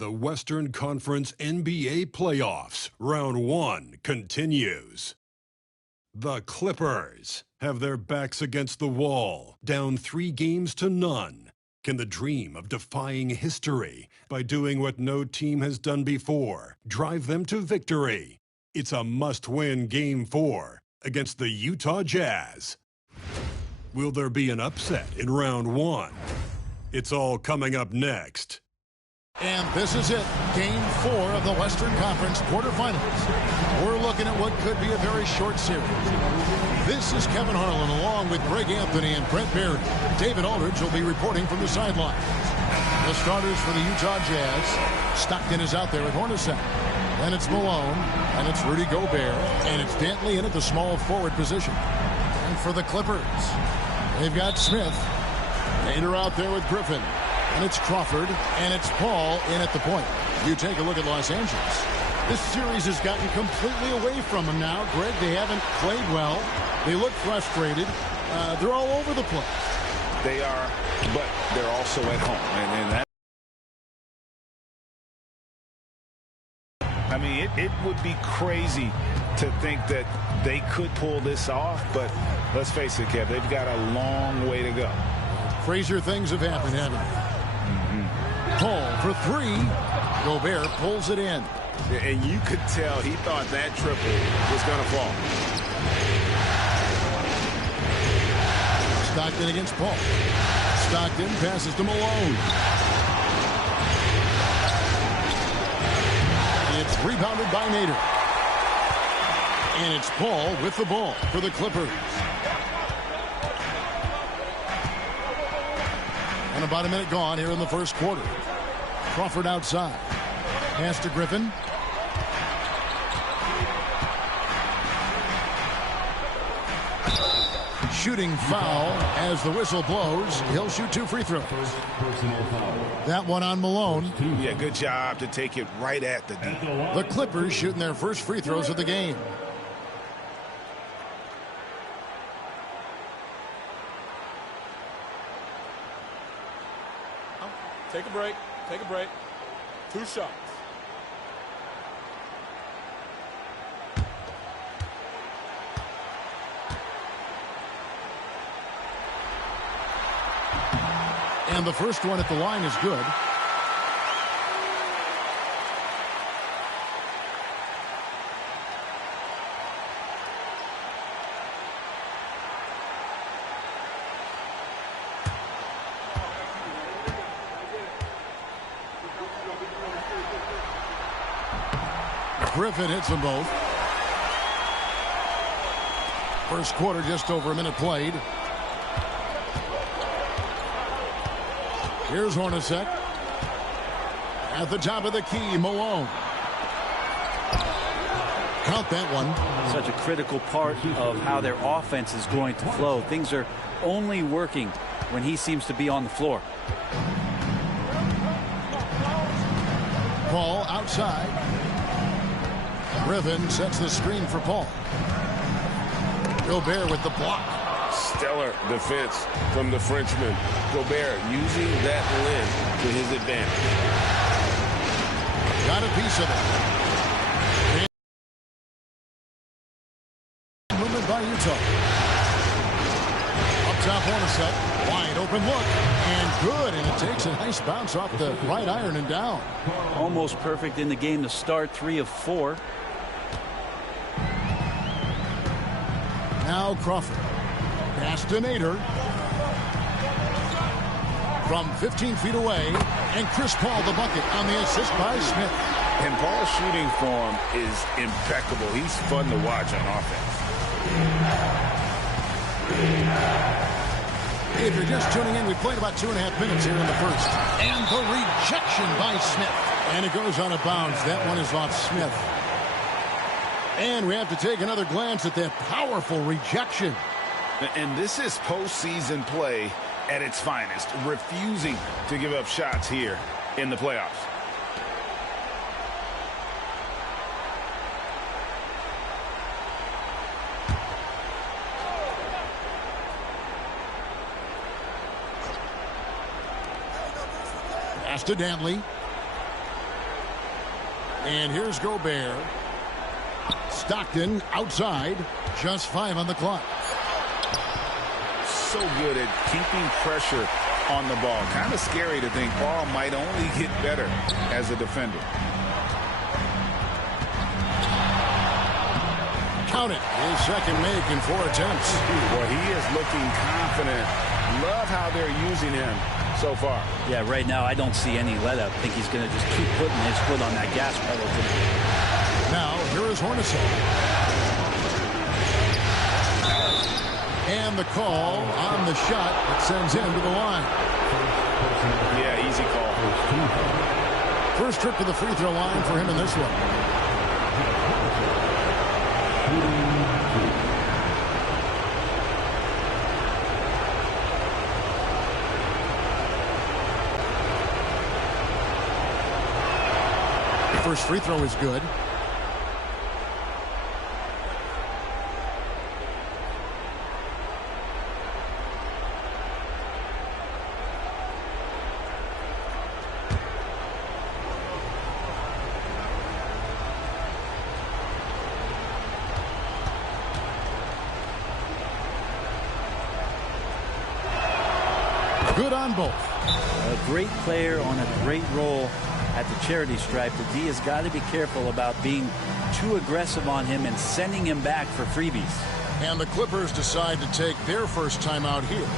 The Western Conference NBA Playoffs, Round 1 continues. The Clippers have their backs against the wall, down 3-0. Can the dream of defying history by doing what no team has done before drive them to victory? It's a must-win Game 4 against the Utah Jazz. Will there be an upset in Round 1? It's all coming up next. And this is it, Game 4 of the Western Conference quarterfinals. We're looking at what could be a very short series. This is Kevin Harlan along with Greg Anthony and Brent Barry. David Aldridge will be reporting from the sidelines. The starters for the Utah Jazz. Stockton is out there with Hornacek. Then it's Malone, and it's Rudy Gobert, and it's Dantley in at the small forward position. And for the Clippers, they've got Smith. Nader out there with Griffin. And it's Crawford, and it's Paul in at the point. You take a look at Los Angeles. This series has gotten completely away from them now. Greg, they haven't played well. They look frustrated. They're all over the place. They are, but they're also at home. And that, I mean, it would be crazy to think that they could pull this off, but let's face it, Kev, they've got a long way to go. Crazier things have happened, haven't they? Paul for three. Gobert pulls it in. And you could tell he thought that triple was going to fall. Stockton against Paul. Stockton passes to Malone. It's rebounded by Nader. And it's Paul with the ball for the Clippers. And about a minute gone here in the first quarter. Crawford outside. Pass to Griffin. Shooting foul as the whistle blows. He'll shoot 2 free throws. That one on Malone. Yeah, good job to take it right at the D. The Clippers shooting their first free throws of the game. Take a break. Take a break. 2 shots. And the first one at the line is good. Griffin hits them both. First quarter, just over a minute played. Here's Hornacek. At the top of the key, Malone. Count that one. Such a critical part of how their offense is going to flow. Things are only working when he seems to be on the floor. Paul outside. Griffin sets the screen for Paul. Gobert with the block. Stellar defense from the Frenchman. Gobert using that length to his advantage. Got a piece of it. Movement by Utah. Up top, Hornacek. Wide open look. And good. And it takes a nice bounce off the right iron and down. Almost perfect in the game to start. 3 of 4. Now Crawford. Pass to Nader. From 15 feet away. And Chris Paul the bucket on the assist by Smith. And Paul's shooting form is impeccable. He's fun to watch on offense. If you're just tuning in, we played about 2.5 minutes here in the first. And the rejection by Smith. And it goes on a bounce. That one is off Smith. And we have to take another glance at that powerful rejection. And this is postseason play at its finest, refusing to give up shots here in the playoffs. Pass to Dantley. And here's Gobert. Stockton outside. Just 5 on the clock. So good at keeping pressure on the ball. Kind of scary to think Ball might only get better as a defender. Count it. His second make in 4 attempts. Well, he is looking confident. Love how they're using him so far. Yeah, right now I don't see any let up. I think he's going to just keep putting his foot on that gas pedal today. Now, here is Hornacek. And the call on the shot that sends him to the line. Yeah, easy call. First trip to the free throw line for him in this one. The first free throw is good. Good on both. A great player on a great role at the charity stripe. The D has got to be careful about being too aggressive on him and sending him back for freebies. And the Clippers decide to take their first timeout here.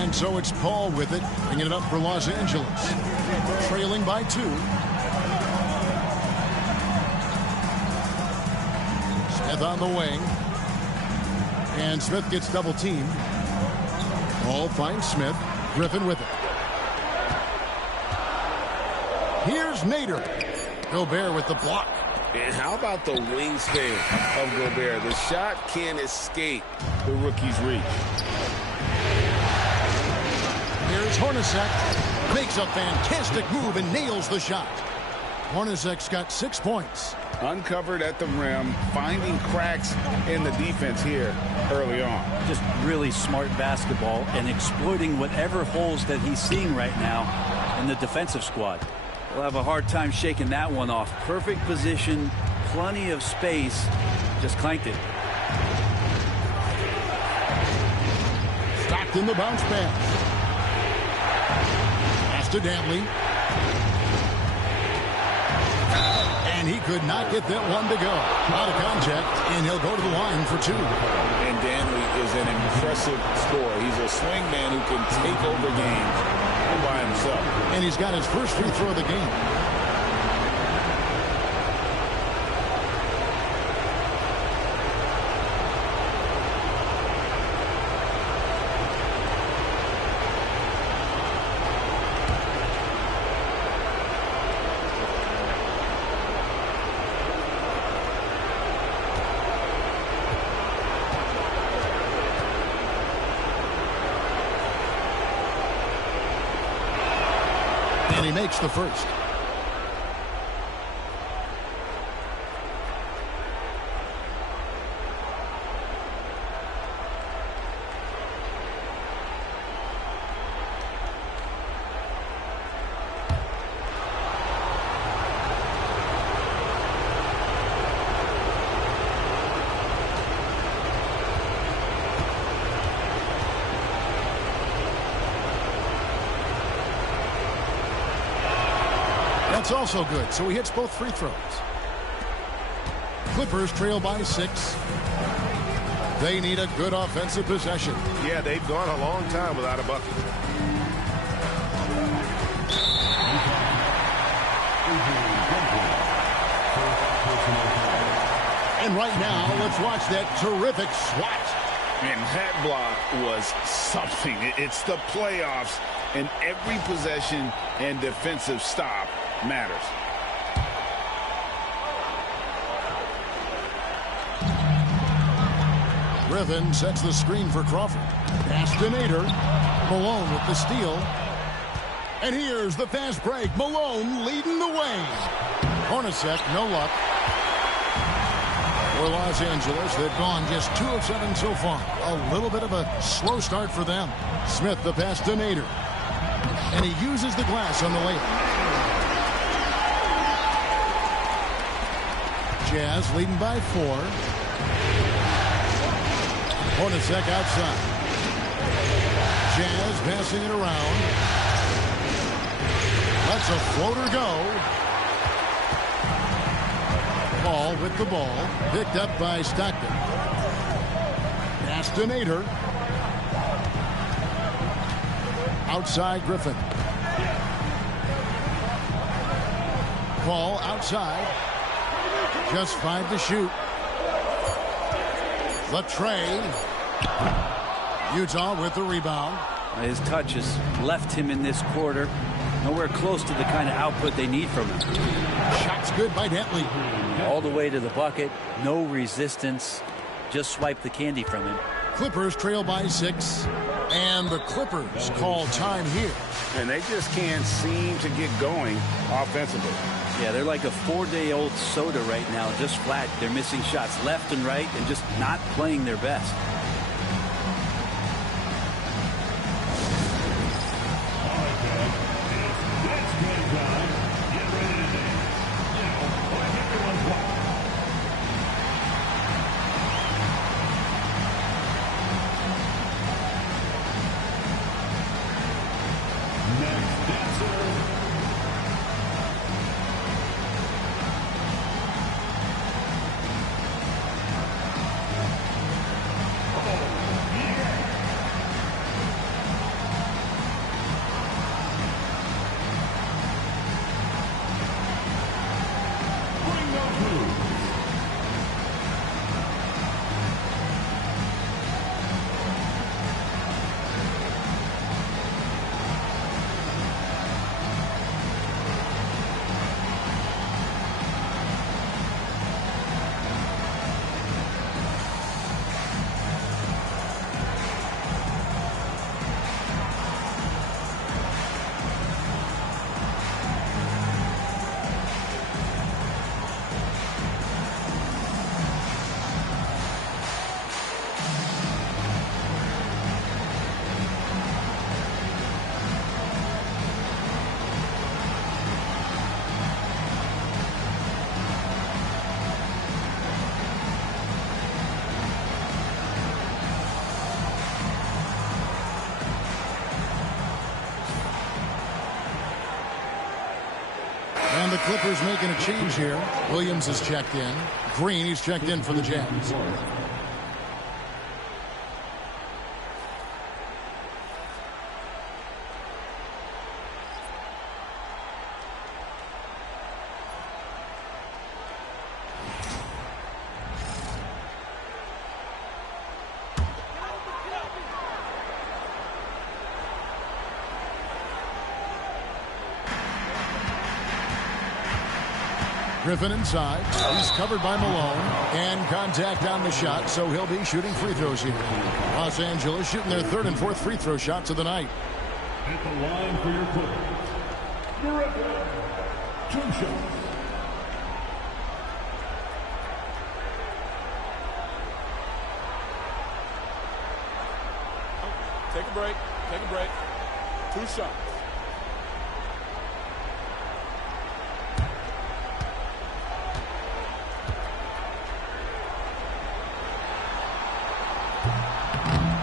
And so it's Paul with it, bringing it up for Los Angeles. Trailing by 2. Smith on the wing. And Smith gets double teamed. Paul finds Smith. Griffin with it. Here's Nader. Gobert with the block. And how about the wingspan of Gobert? The shot can't escape the rookie's reach. Here's Hornacek. Makes a fantastic move and nails the shot. Hornacek's got 6 points. Uncovered at the rim, finding cracks in the defense here early on. Just really smart basketball and exploiting whatever holes that he's seeing right now in the defensive squad. We'll have a hard time shaking that one off. Perfect position, plenty of space, just clanked it. Stockton the bounce pass. Pass to Dantley. And he could not get that one to go. Out of contact, and he'll go to the line for 2. And Dantley is an impressive scorer. He's a swing man who can take over games by himself. And he's got his first free throw of the game. And he makes the first. That's also good, so he hits both free throws. Clippers trail by 6. They need a good offensive possession. Yeah, they've gone a long time without a bucket. And right now, let's watch that terrific swat. And that block was something. It's the playoffs, and every possession and defensive stop matters. Griffin sets the screen for Crawford. Pass to Nader. Malone with the steal. And here's the fast break. Malone leading the way. Hornacek, no luck. For Los Angeles, they've gone just 2 of 7 so far. A little bit of a slow start for them. Smith the pass to Nader. And he uses the glass on the layup. Jazz leading by 4. Hornacek outside. Jazz passing it around. Lets a floater go. Ball with the ball. Picked up by Stockton. Pass to Nader. Outside Griffin. Ball outside. Just 5 to shoot. The trade. Utah with the rebound. His touch has left him in this quarter. Nowhere close to the kind of output they need from him. Shots good by Dentley. All the way to the bucket. No resistance. Just swipe the candy from him. Clippers trail by 6. And the Clippers call time here. And they just can't seem to get going offensively. Yeah, they're like a 4-day-old soda right now, just flat. They're missing shots left and right and just not playing their best. And the Clippers making a change here. Williams is checked in. Green, he's checked in for the Jazz. Griffin inside. He's covered by Malone. And contact on the shot, so he'll be shooting free throws here. Los Angeles shooting their 3rd and 4th free throw shots of the night. At the line for your Clippers, Griffin, 2 shots. Take a break. Take a break. 2 shots.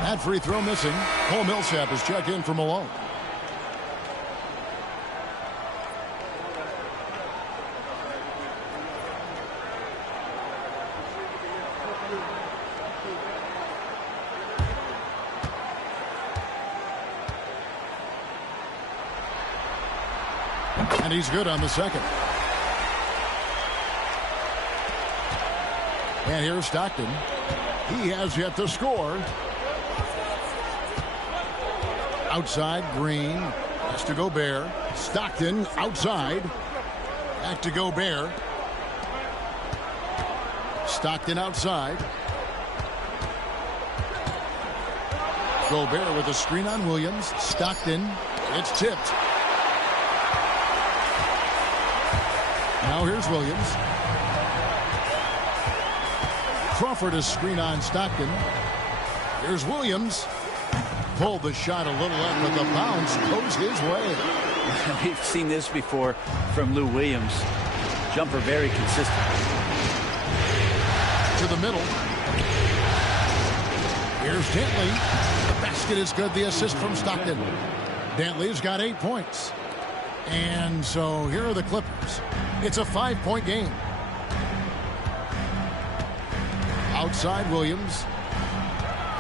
That free throw missing. Cole Millsap is checked in for Malone. And he's good on the second. And here's Stockton. He has yet to score. Outside, Green. Has to Gobert. Stockton outside. Back to Gobert. Stockton outside. Gobert with a screen on Williams. Stockton. It's tipped. Now here's Williams. Crawford a screen on Stockton. Here's Williams. Pulled the shot a little up, but the bounce goes his way. We've seen this before from Lou Williams. Jumper very consistent. To the middle. Here's Dantley. The basket is good. The assist from Stockton. Dantley's got 8 points. And so here are the Clippers. It's a 5-point game. Outside Williams.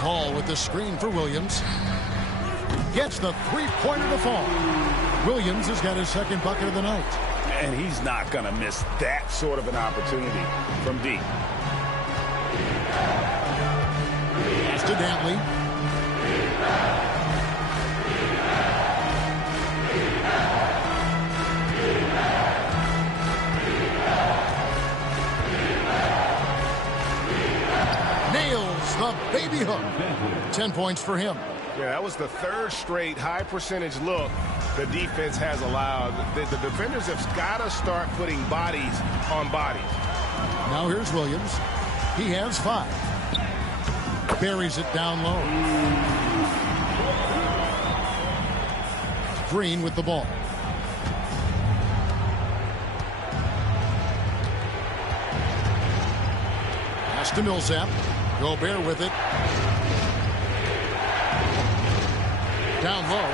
Hall with the screen for Williams. Gets the three-pointer to fall. Williams has got his second bucket of the night. And he's not going to miss that sort of an opportunity from deep. Pass to Dantley. Nails the baby hook. 10 points for him. Yeah, that was the third straight high percentage look the defense has allowed. The defenders have got to start putting bodies on bodies. Now here's Williams. He has 5. Buries it down low. Green with the ball. Pass to Millsap. Gobert with it. Down low.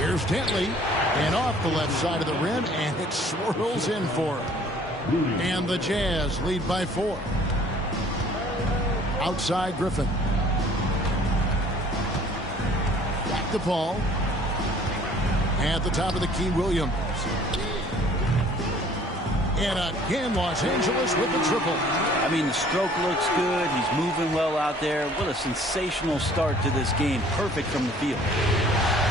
Here's Dantley. And off the left side of the rim, and it swirls in for him. And the Jazz lead by 4. Outside Griffin. Back to Paul. At the top of the key, Williams. And again, Los Angeles with the triple. I mean, the stroke looks good. He's moving well out there. What a sensational start to this game. Perfect from the field.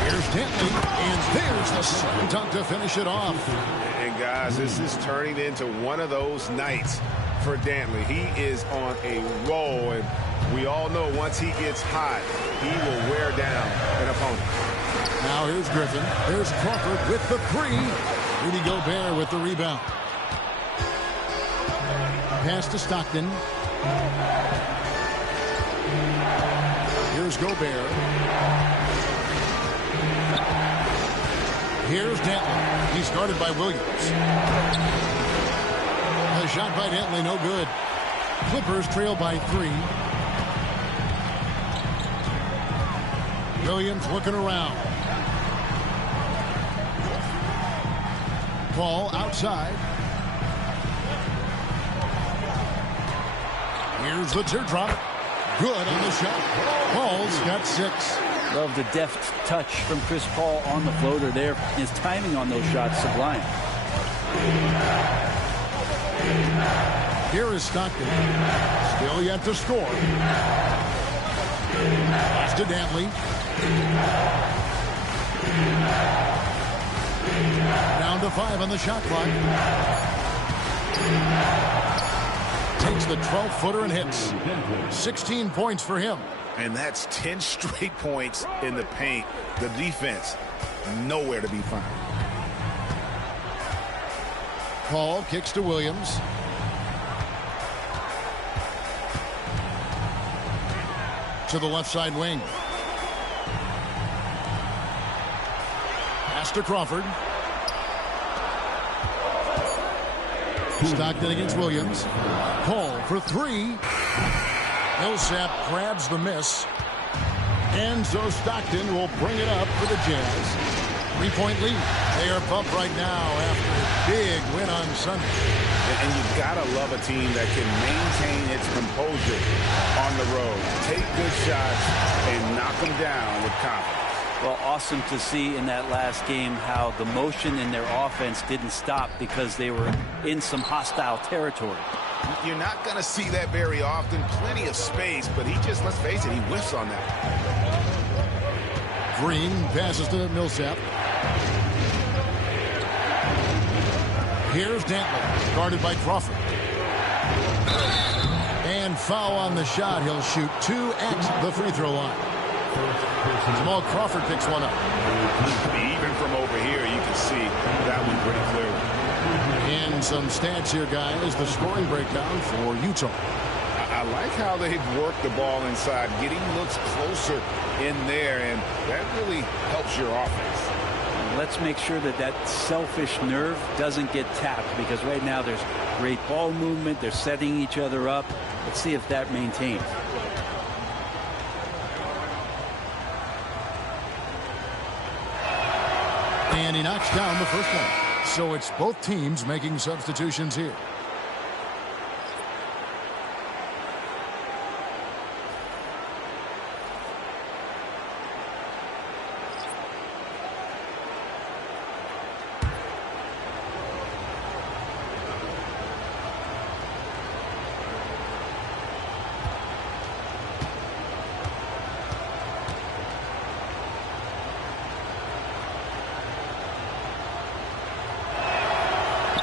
Here's Dantley, and there's the slam dunk to finish it off. And guys, this is turning into one of those nights for Dantley. He is on a roll, and we all know once he gets hot, he will wear down an opponent. Now here's Griffin. There's Crawford with the 3. Rudy Gobert with the rebound. Pass to Stockton. Here's Gobert. Here's Dantley. He's guarded by Williams. A shot by Dantley, no good. Clippers trail by 3. Williams looking around. Paul outside. Here's the teardrop. Good on the shot. Paul's got 6. Love the deft touch from Chris Paul on the floater there. His timing on those shots sublime. Here is Stockton. Still yet to score. Pass to Dantley. Down to 5 on the shot clock. Takes the 12-footer and hits. 16 points for him. And that's 10 straight points in the paint. The defense, nowhere to be found. Paul kicks to Williams. To the left side wing. Pass to Crawford. Stockton against Williams. Paul for 3. Millsap grabs the miss. And so Stockton will bring it up for the Jazz. 3-point lead. They are pumped right now after a big win on Sunday. And you've got to love a team that can maintain its composure on the road. Take good shots and knock them down with confidence. Well, awesome to see in that last game how the motion in their offense didn't stop because they were in some hostile territory. You're not going to see that very often. Plenty of space, but he just, let's face it, he whiffs on that. Green passes to Millsap. Here's Dantley, guarded by Crawford. And foul on the shot. He'll shoot 2 at the free throw line. Jamal Crawford picks one up. Even from over here, you can see that one pretty clearly. And some stats here, guys. The scoring breakdown for Utah. I like how they've worked the ball inside, getting looks closer in there, and that really helps your offense. Let's make sure that that selfish nerve doesn't get tapped, because right now there's great ball movement. They're setting each other up. Let's see if that maintains. And he knocks down the first one. So it's both teams making substitutions here.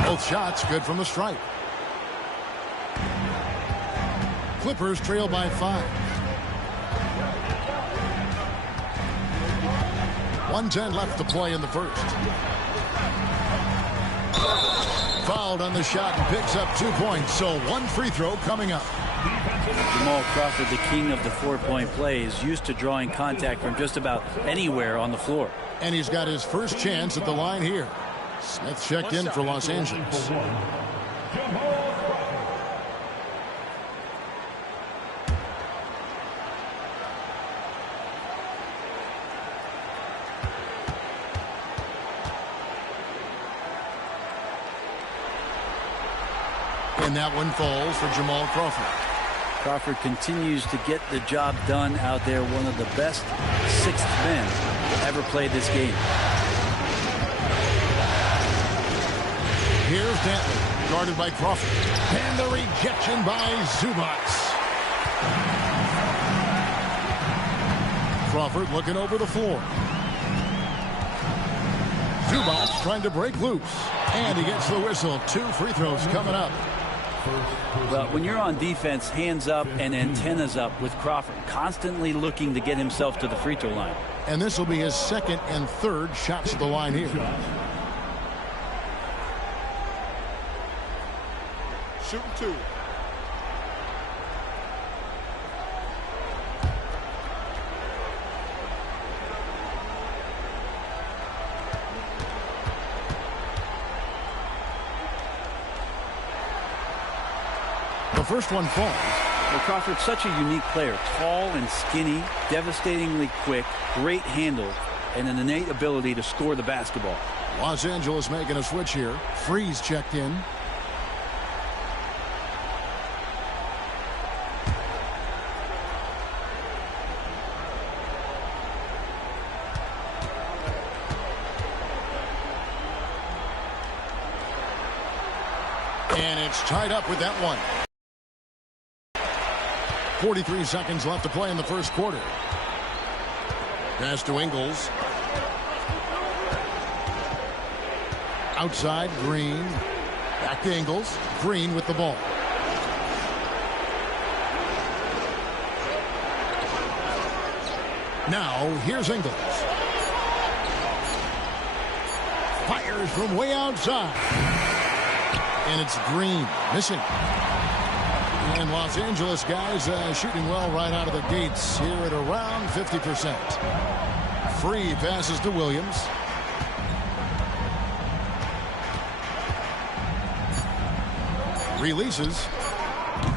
Both shots good from the stripe. Clippers trail by 5. 1:10 left to play in the first. Fouled on the shot and picks up 2 points. So 1 free throw coming up. Jamal Crawford, the king of the 4-point play, is used to drawing contact from just about anywhere on the floor. And he's got his first chance at the line here. Smith checked in for Los Angeles. And that one falls for Jamal Crawford. Crawford continues to get the job done out there. One of the best sixth men to ever play this game. Here's Dantley, guarded by Crawford. And the rejection by Zubac. Crawford looking over the floor. Zubac trying to break loose. And he gets the whistle. 2 free throws coming up. Well, when you're on defense, hands up and antennas up with Crawford, constantly looking to get himself to the free throw line. And this will be his 2nd and 3rd shots at the line here. Shooting 2. The first one falls. Well, Crawford's such a unique player. Tall and skinny, devastatingly quick, great handle, and an innate ability to score the basketball. Los Angeles making a switch here. Freeze checked in. And it's tied up with that one. 43 seconds left to play in the first quarter. Pass to Ingles. Outside, Green. Back to Ingles. Green with the ball. Now, here's Ingles. Fires from way outside. And it's Green missing. And Los Angeles guys shooting well right out of the gates here at around 50%. Free passes to Williams. Releases.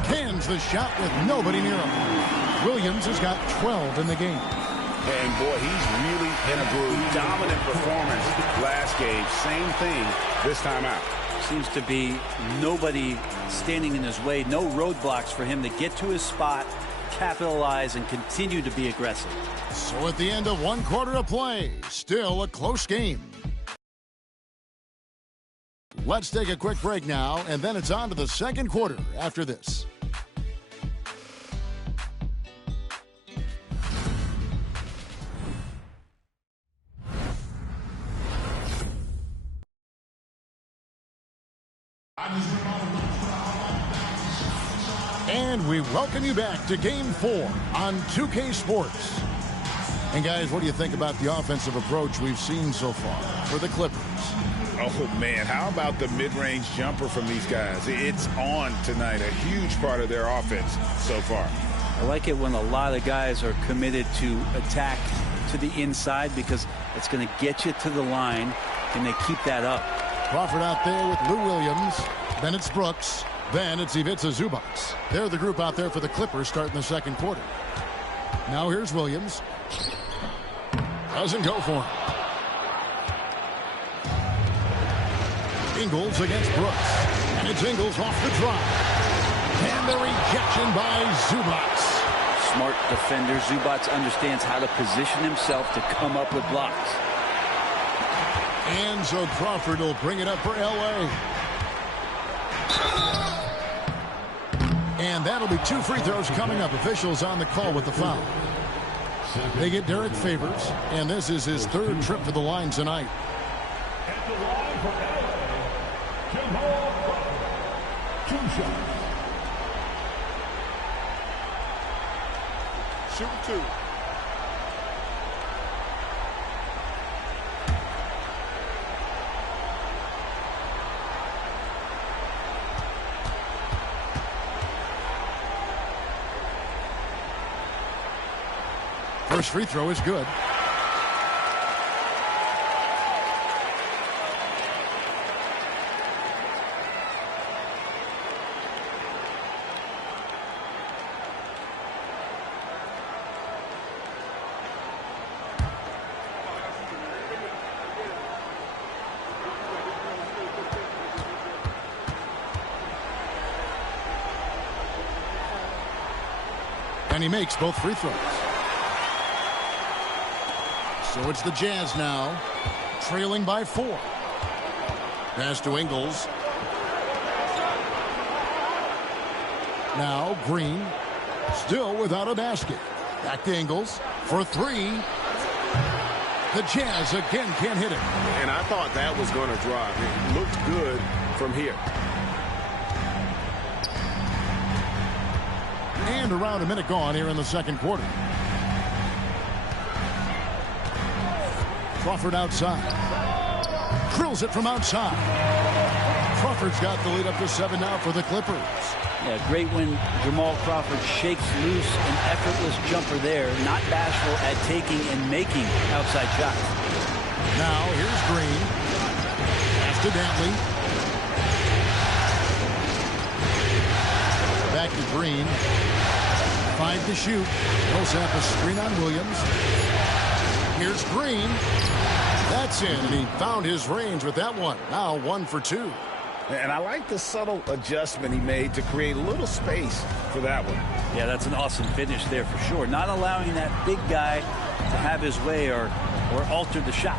Cans the shot with nobody near him. Williams has got 12 in the game. And boy, he's really in a groove. Dominant performance last game. Same thing this time out. Seems to be nobody standing in his way. No roadblocks for him to get to his spot capitalize and continue to be aggressive. So at the end of 1 quarter of play, still a close game. Let's take a quick break now, and then it's on to the second quarter after this. And we welcome you back to Game 4 on 2K Sports. And guys, what do you think about the offensive approach we've seen so far for the Clippers? Oh, man, how about the mid-range jumper from these guys? It's on tonight, a huge part of their offense so far. I like it when a lot of guys are committed to attack to the inside because it's going to get you to the line, and they keep that up. Crawford out there with Lou Williams. Then it's Brooks. Then it's Ivica Zubac. They're the group out there for the Clippers starting the second quarter. Now here's Williams. Doesn't go for him. Ingles against Brooks. And it's Ingles off the drive. And the rejection by Zubac. Smart defender. Zubac understands how to position himself to come up with blocks. And so Crawford will bring it up for L.A. And that'll be 2 free throws coming up. Officials on the call with the foul. They get Derek Favors, and this is his 3rd trip to the line tonight. At the line for LA, 2 shots. Shooting 2. First free throw is good. And he makes both free throws. So it's the Jazz now, trailing by 4. Pass to Ingles. Now Green, still without a basket. Back to Ingles for 3. The Jazz again can't hit it. And I thought that was going to drop. It looked good from here. And around a minute gone here in the second quarter. Crawford outside. Drills it from outside. Crawford's got the lead up to 7 now for the Clippers. Yeah, great when Jamal Crawford shakes loose an effortless jumper there. Not bashful at taking and making outside shots. Now here's Green. Pass to Dantley. Back to Green. 5 to shoot. Millsap a screen on Williams. Here's Green. That's in, and he found his range with that one. Now 1 for 2. And I like the subtle adjustment he made to create a little space for that one. Yeah, that's an awesome finish there for sure. Not allowing that big guy to have his way or alter the shot.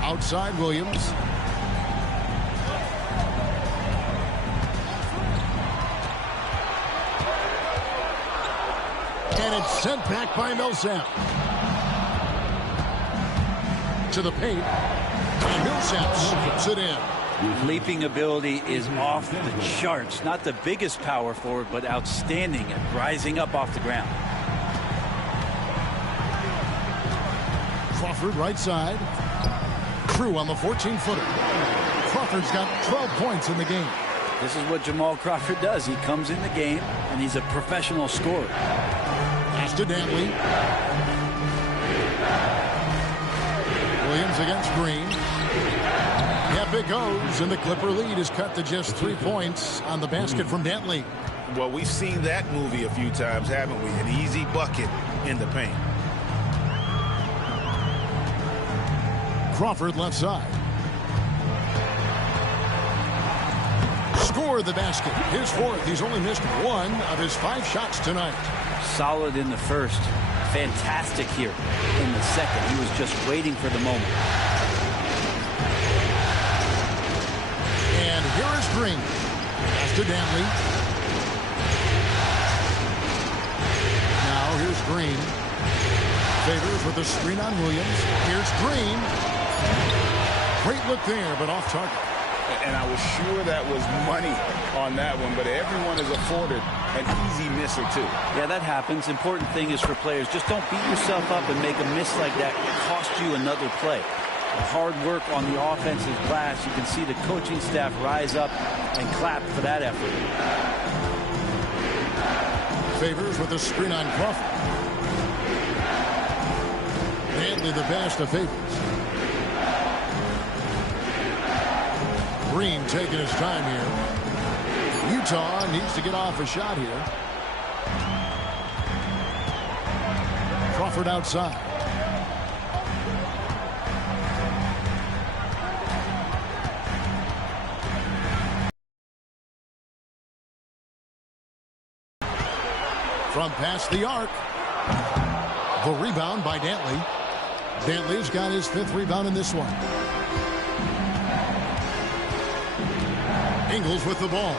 Outside Williams. And it's sent back by Millsap. To the paint. And Millsap slips it in. Leaping ability is off the charts. Not the biggest power forward, but outstanding at rising up off the ground. Crawford right side. Crew on the 14-footer. Crawford's got 12 points in the game. This is what Jamal Crawford does. He comes in the game, and he's a professional scorer. Pass to Dantley. Williams against Green. Yep, it goes, and the Clipper lead is cut to just 3 points on the basket from Dantley. Well, we've seen that movie a few times, haven't we? An easy bucket in the paint. Crawford left side. score the basket. His fourth. He's only missed one of his 5 shots tonight. Solid in the first. Fantastic here in the second. He was just waiting for the moment. And here is Green. Pass to Dantley. Now here's Green. Favors with the screen on Williams. Here's Green. Great look there, but off target. And I was sure that was money on that one, but everyone is afforded an easy miss or two. Yeah, that happens. Important thing is for players, just don't beat yourself up and make a miss like that cost you another play. The hard work on the offensive glass, you can see the coaching staff rise up and clap for that effort. Favors with the screen on Crawford. Dantley the best of Favors. Green taking his time here. Utah needs to get off a shot here. Crawford outside. From past the arc. The rebound by Dantley. Dantley's got his 5th rebound in this one. Ingles with the ball.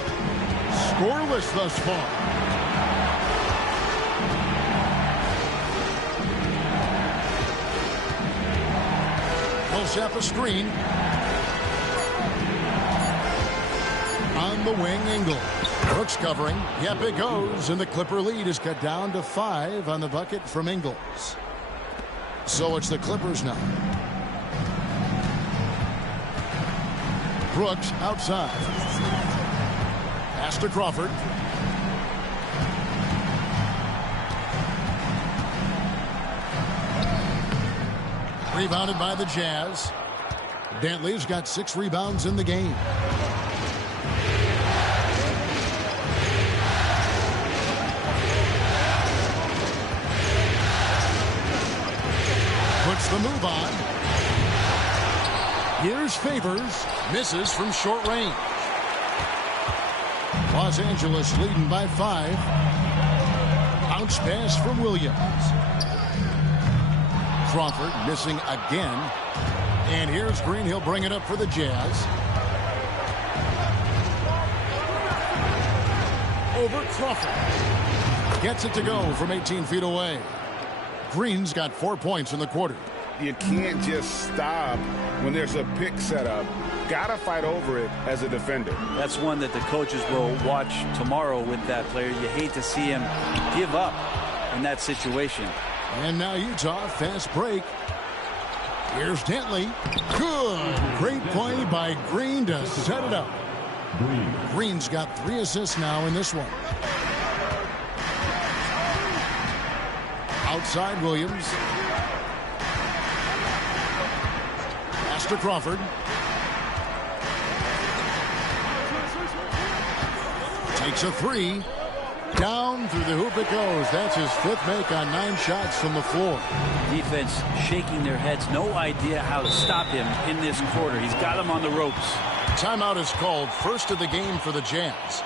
Scoreless thus far. Millsap a screen. On the wing, Ingles. Brooks covering. Yep, it goes. And the Clipper lead is cut down to 5 on the bucket from Ingles. So it's the Clippers now. Brooks outside. Pass to Crawford. Rebounded by the Jazz. Dantley's got 6 rebounds in the game. Puts the move on. Here's Favors. Misses from short range. Los Angeles leading by 5. Bounce pass from Williams. Crawford missing again. And here's Green. He'll bring it up for the Jazz. Over Crawford. Gets it to go from 18 feet away. Green's got 4 points in the quarter. You can't just stop when there's a pick set up. Gotta fight over it as a defender. That's one that the coaches will watch tomorrow with that player. You hate to see him give up in that situation. And now Utah, fast break. Here's Dantley. Good. Great play by Green to set it up. Green's got 3 assists now in this one. Outside Williams. Pass to Crawford. Takes a 3. Down through the hoop it goes. That's his 5th make on 9 shots from the floor. Defense shaking their heads. No idea how to stop him in this quarter. He's got him on the ropes. Timeout is called. First of the game for the Jazz.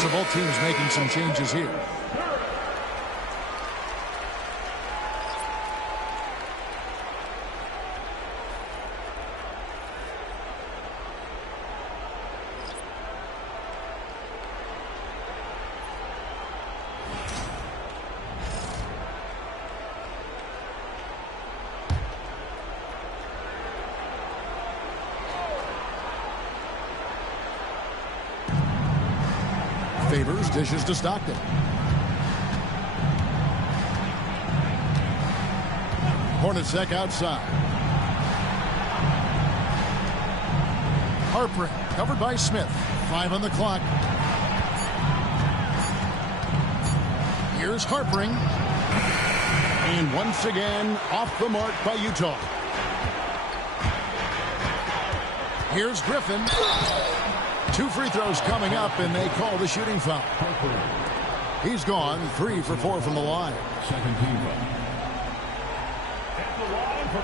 So both teams making some changes here. Favors dishes to Stockton. Hornacek outside. Harper covered by Smith. 5 on the clock. Here's Harpering. And once again, off the mark by Utah. Here's Griffin. 2 free throws coming up, and they call the shooting foul. He's gone 3 for 4 from the line. Second team foul. At the line for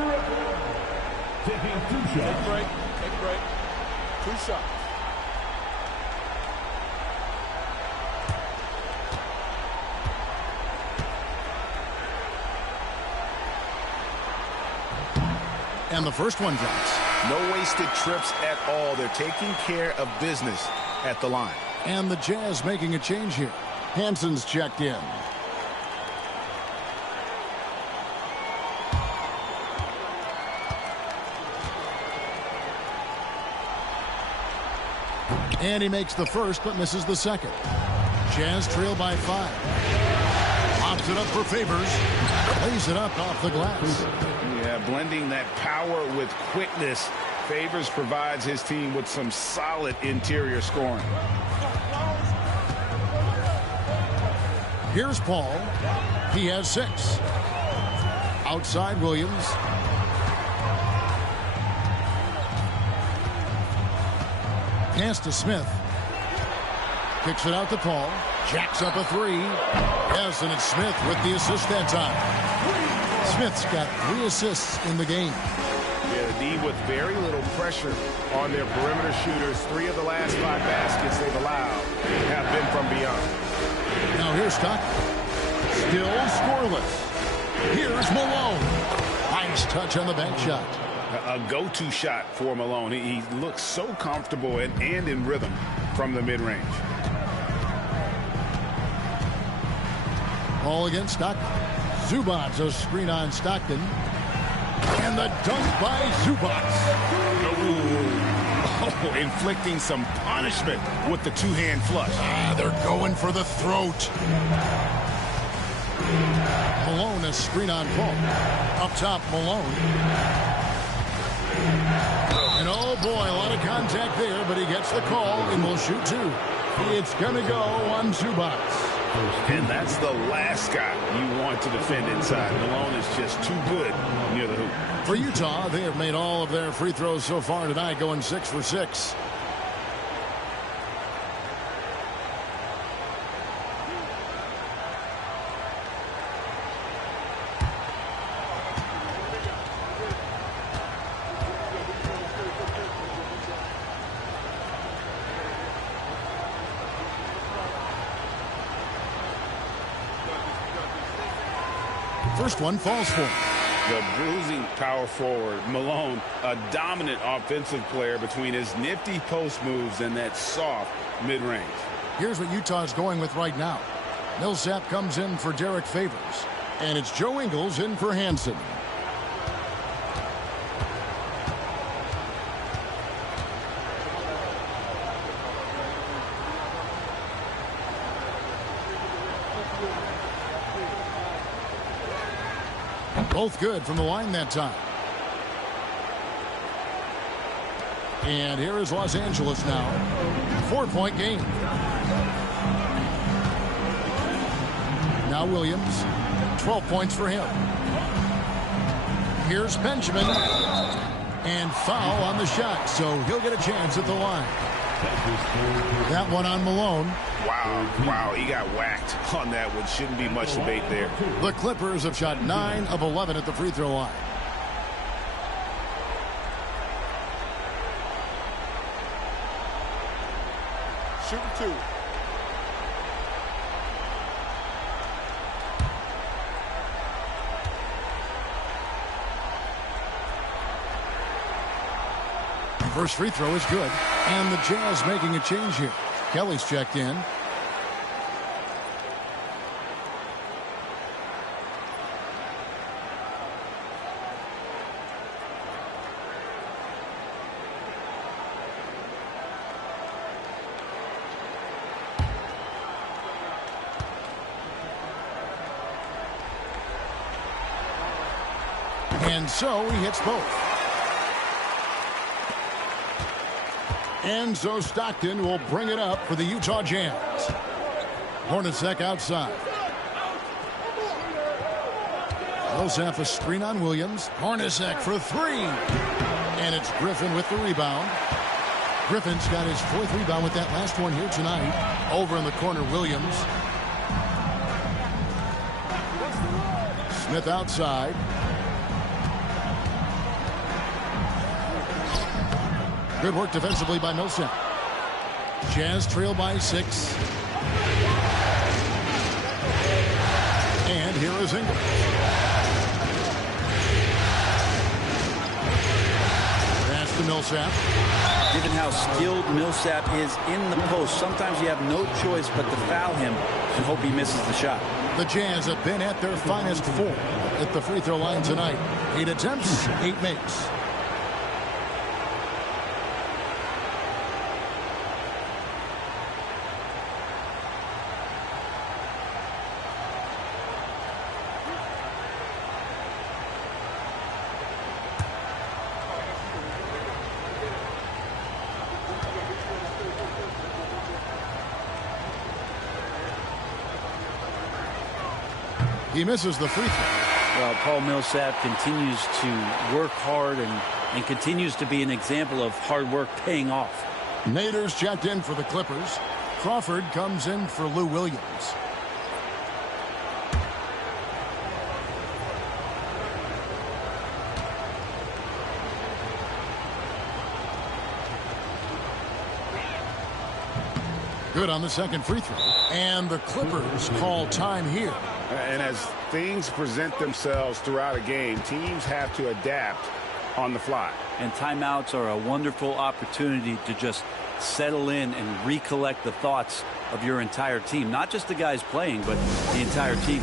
LA. Taking 2 shots. Take a break. Take a break. 2 shots. And the first one drops. No wasted trips at all. They're taking care of business at the line. And the Jazz making a change here. Hanson's checked in. And he makes the first but misses the second. Jazz trail by 5. Pops it up for Favors. Lays it up off the glass. Yeah, blending that power with quickness. Favors provides his team with some solid interior scoring. Here's Paul. He has 6. Outside Williams. Pass to Smith. Kicks it out to Paul. Jacks up a 3. Yes, and it's Smith with the assist that time. Smith's got 3 assists in the game. Yeah, the D with very little pressure on their perimeter shooters. 3 of the last 5 baskets they've allowed have been from beyond. Now here's Stockton. Still scoreless. Here's Malone. Nice touch on the bank shot. A go-to shot for Malone. He looks so comfortable and in rhythm from the mid-range. Ball against Stockton. Zubac's a screen on Stockton. And the dunk by Zubac. Oh, inflicting some punishment with the 2-hand flush. They're going for the throat. Malone a screen on Paul. Up top, Malone. And oh boy, a lot of contact there, but he gets the call and will shoot 2. It's going to go on Zubac. And that's the last guy you want to defend inside. Malone is just too good near the hoop. For Utah, they have made all of their free throws so far tonight, going 6 for 6. First one falls for him. The bruising power forward, Malone, a dominant offensive player between his nifty post moves and that soft mid-range. Here's what Utah's going with right now. Millsap comes in for Derek Favors. And it's Joe Ingles in for Hanson. Both good from the line that time. And here is Los Angeles now. 4-point game. Now Williams. 12 points for him. Here's Benjamin. And foul on the shot, so he'll get a chance at the line. That one on Malone. Wow, he got whacked on that one. Shouldn't be much debate there. The Clippers have shot 9 of 11 at the free throw line. Shoot for 2. First free throw is good. And the Jazz making a change here. Kelly's checked in. And so he hits both. And so Stockton will bring it up for the Utah Jazz. Hornacek outside. Millsap a screen on Williams. Hornacek for 3. And it's Griffin with the rebound. Griffin's got his 4th rebound with that last one here tonight. Over in the corner, Williams. Smith outside. Good work defensively by Millsap. Jazz trail by 6. And here is Ingram. Pass to Millsap. Given how skilled Millsap is in the post, sometimes you have no choice but to foul him and hope he misses the shot. The Jazz have been at their finest 4 at the free throw line tonight. 8 attempts, 8 makes. He misses the free throw. Well, Paul Millsap continues to work hard and continues to be an example of hard work paying off. Nader's checked in for the Clippers. Crawford comes in for Lou Williams. Good on the second free throw. And the Clippers call time here. And as things present themselves throughout a game, teams have to adapt on the fly. And timeouts are a wonderful opportunity to just settle in and recollect the thoughts of your entire team. Not just the guys playing, but the entire team.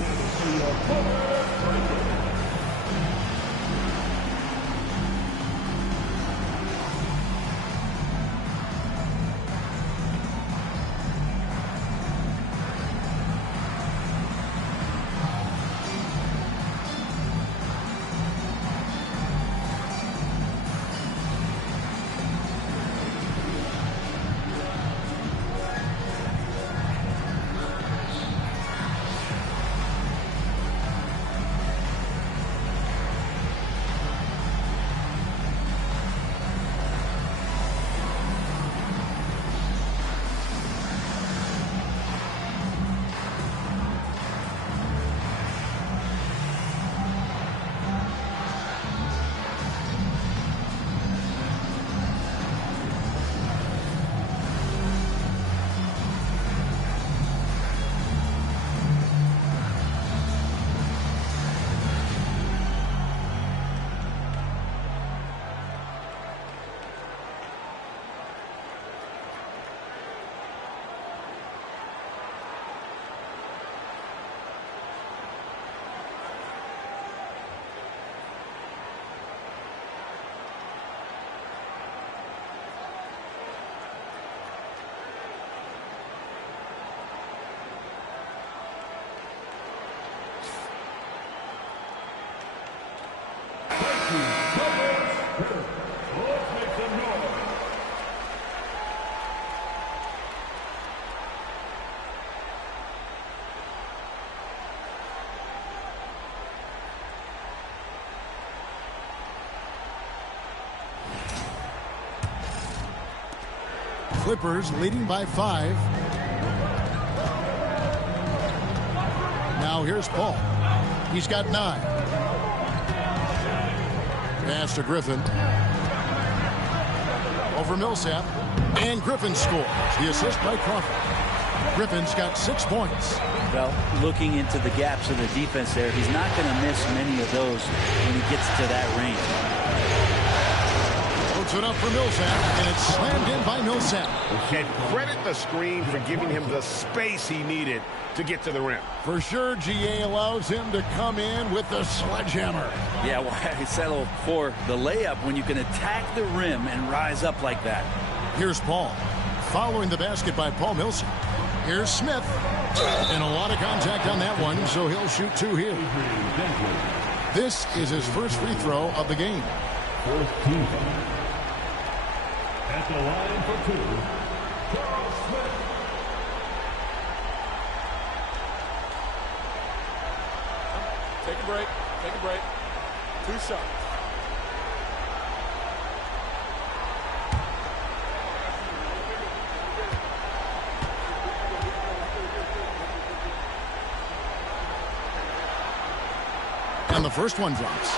Clippers leading by 5. Now here's Paul. He's got 9. Pass to Griffin. Over Millsap. And Griffin scores. The assist by Crawford. Griffin's got 6 points. Well, looking into the gaps of the defense there, he's not going to miss many of those when he gets to that range. Puts it up for Millsap, and it's slammed in by Millsap. And credit the screen for giving him the space he needed to get to the rim. For sure, GA allows him to come in with the sledgehammer. Yeah, well, I settle for the layup when you can attack the rim and rise up like that. Here's Paul. Following the basket by Paul Millsap. Here's Smith. And a lot of contact on that one, so he'll shoot 2 here. This is his first free throw of the game. Fourth team foul. At the line for 2, Karl Smith. Take a break. Take a break. 2 shots. And the first one drops.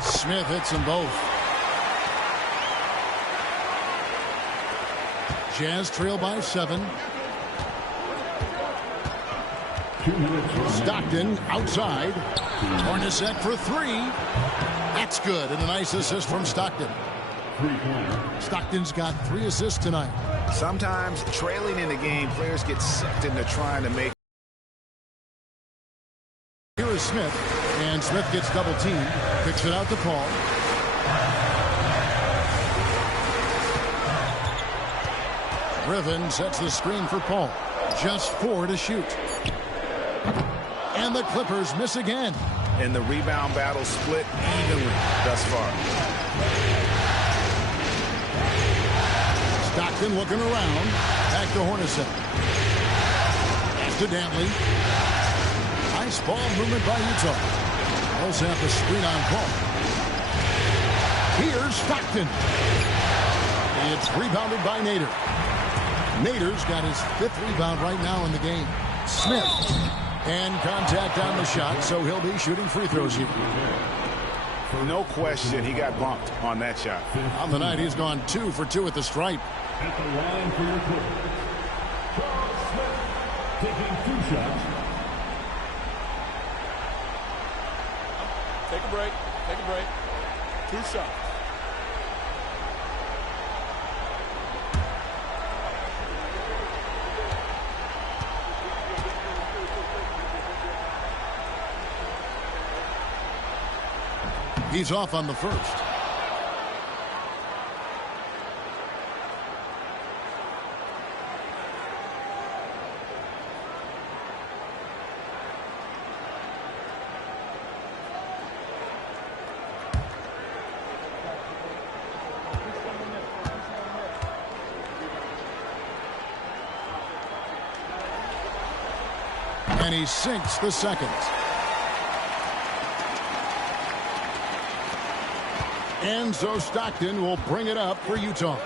Smith hits them both. Jazz trail by 7. Stockton outside. Hornacek for 3. That's good. And a nice assist from Stockton. Stockton's got 3 assists tonight. Sometimes trailing in the game, players get sucked into trying to make. Here is Smith. And Smith gets double teamed. Picks it out to Paul. Griffin sets the screen for Paul. Just 4 to shoot. And the Clippers miss again. And the rebound battle split evenly thus far. Stockton looking around. Back to Hornacek. Pass to Dantley. Nice ball movement by Utah. Millsap a screen on Paul. Here's Stockton. It's rebounded by Nader. Nader's got his 5th rebound right now in the game. Smith. And contact on the shot, so he'll be shooting free throws here. No question, he got bumped on that shot. On the night, he's gone 2 for 2 at the stripe. At the line for your Clippers, Karl Smith taking 2 shots. Take a break. Take a break. 2 shots. He's off on the first. And he sinks the second. And so Stockton will bring it up for Utah.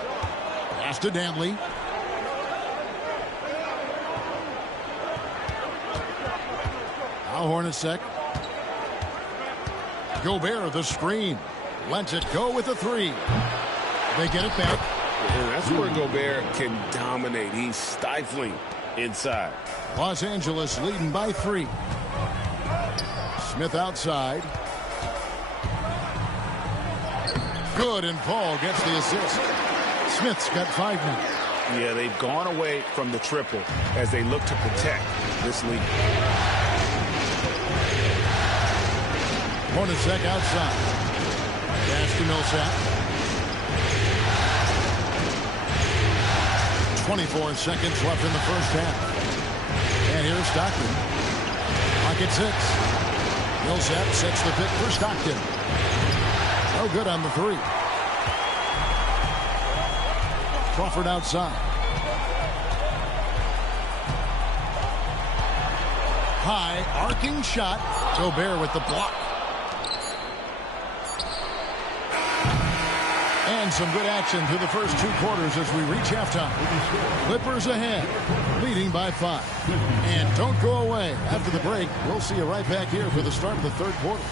Pass to Dantley. Now Hornacek. Gobert the screen. Lets it go with a 3. They get it back. And that's where Gobert can dominate. He's stifling inside. Los Angeles leading by 3. Smith outside. Good, and Paul gets the assist. Smith's got 5 now. Yeah, they've gone away from the triple as they look to protect this lead. Hornacek outside. Pass to Millsap. 24 seconds left in the first half. And here's Stockton. Clock at 6. Millsap sets the pick for Stockton. No good on the 3. Crawford outside. High arcing shot. Gobert with the block. And some good action through the first 2 quarters as we reach halftime. Clippers ahead, leading by 5. And don't go away. After the break, we'll see you right back here for the start of the 3rd quarter.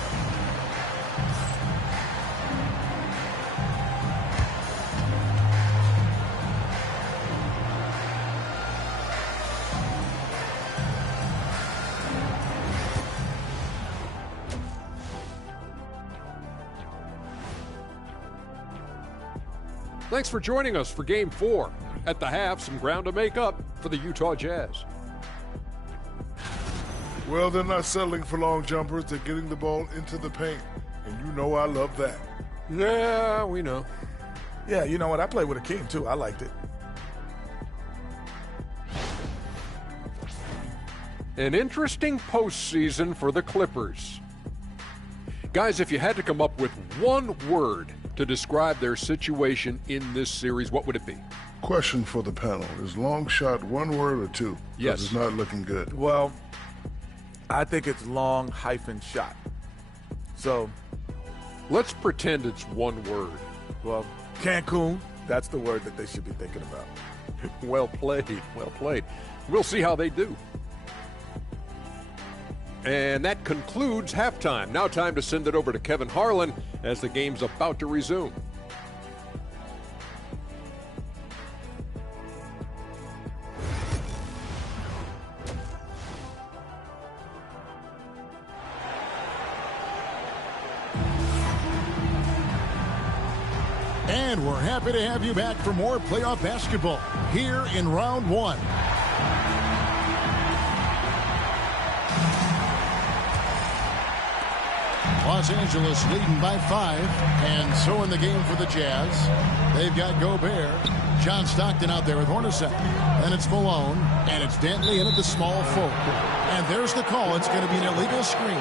Thanks for joining us for Game 4. At the half, some ground to make up for the Utah Jazz. Well, they're not settling for long jumpers. They're getting the ball into the paint. And you know I love that. Yeah, we know. Yeah, you know what? I played with Akeem, too. I liked it. An interesting postseason for the Clippers. Guys, if you had to come up with one word to describe their situation in this series, what would it be? Question for the panel. Is long shot one word or two? Yes. It's not looking good. Well, I think it's long hyphen shot. So let's pretend it's one word. Well, Cancun, that's the word that they should be thinking about. Well played. Well played. We'll see how they do. And that concludes halftime. Now time to send it over to Kevin Harlan as the game's about to resume. And we're happy to have you back for more playoff basketball here in round 1. Los Angeles leading by 5, and so in the game for the Jazz. They've got Gobert, John Stockton out there with Hornacek. Then it's Malone, and it's Dantley in at the small forward. And there's the call. It's going to be an illegal screen.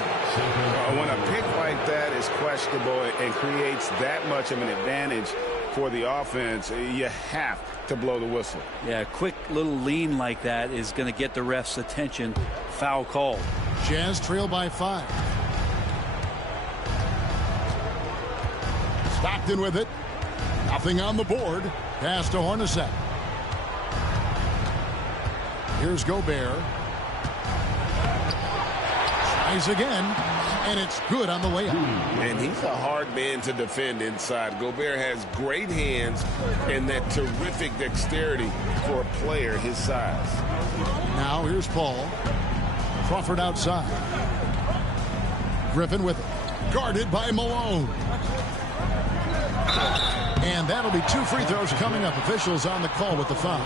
When a pick like that is questionable and creates that much of an advantage for the offense, you have to blow the whistle. Yeah, a quick little lean like that is going to get the ref's attention. Foul call. Jazz trail by 5. Stockton with it. Nothing on the board. Pass to Hornacek. Here's Gobert. Tries again, and it's good on the layup. And he's a hard man to defend inside. Gobert has great hands and that terrific dexterity for a player his size. Now here's Paul. Crawford outside. Griffin with it. Guarded by Malone. And that'll be 2 free throws coming up. Officials on the call with the foul.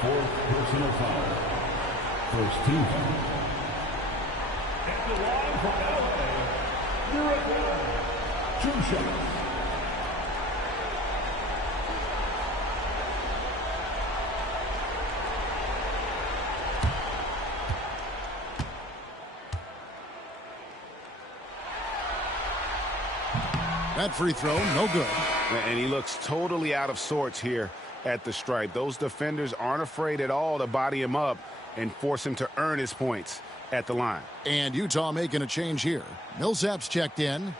4th personal foul. First team foul. At the line for LA, you're at 2 shots. That free throw, no good. And he looks totally out of sorts here at the stripe. Those defenders aren't afraid at all to body him up and force him to earn his points at the line. And Utah making a change here. Millsap's checked in.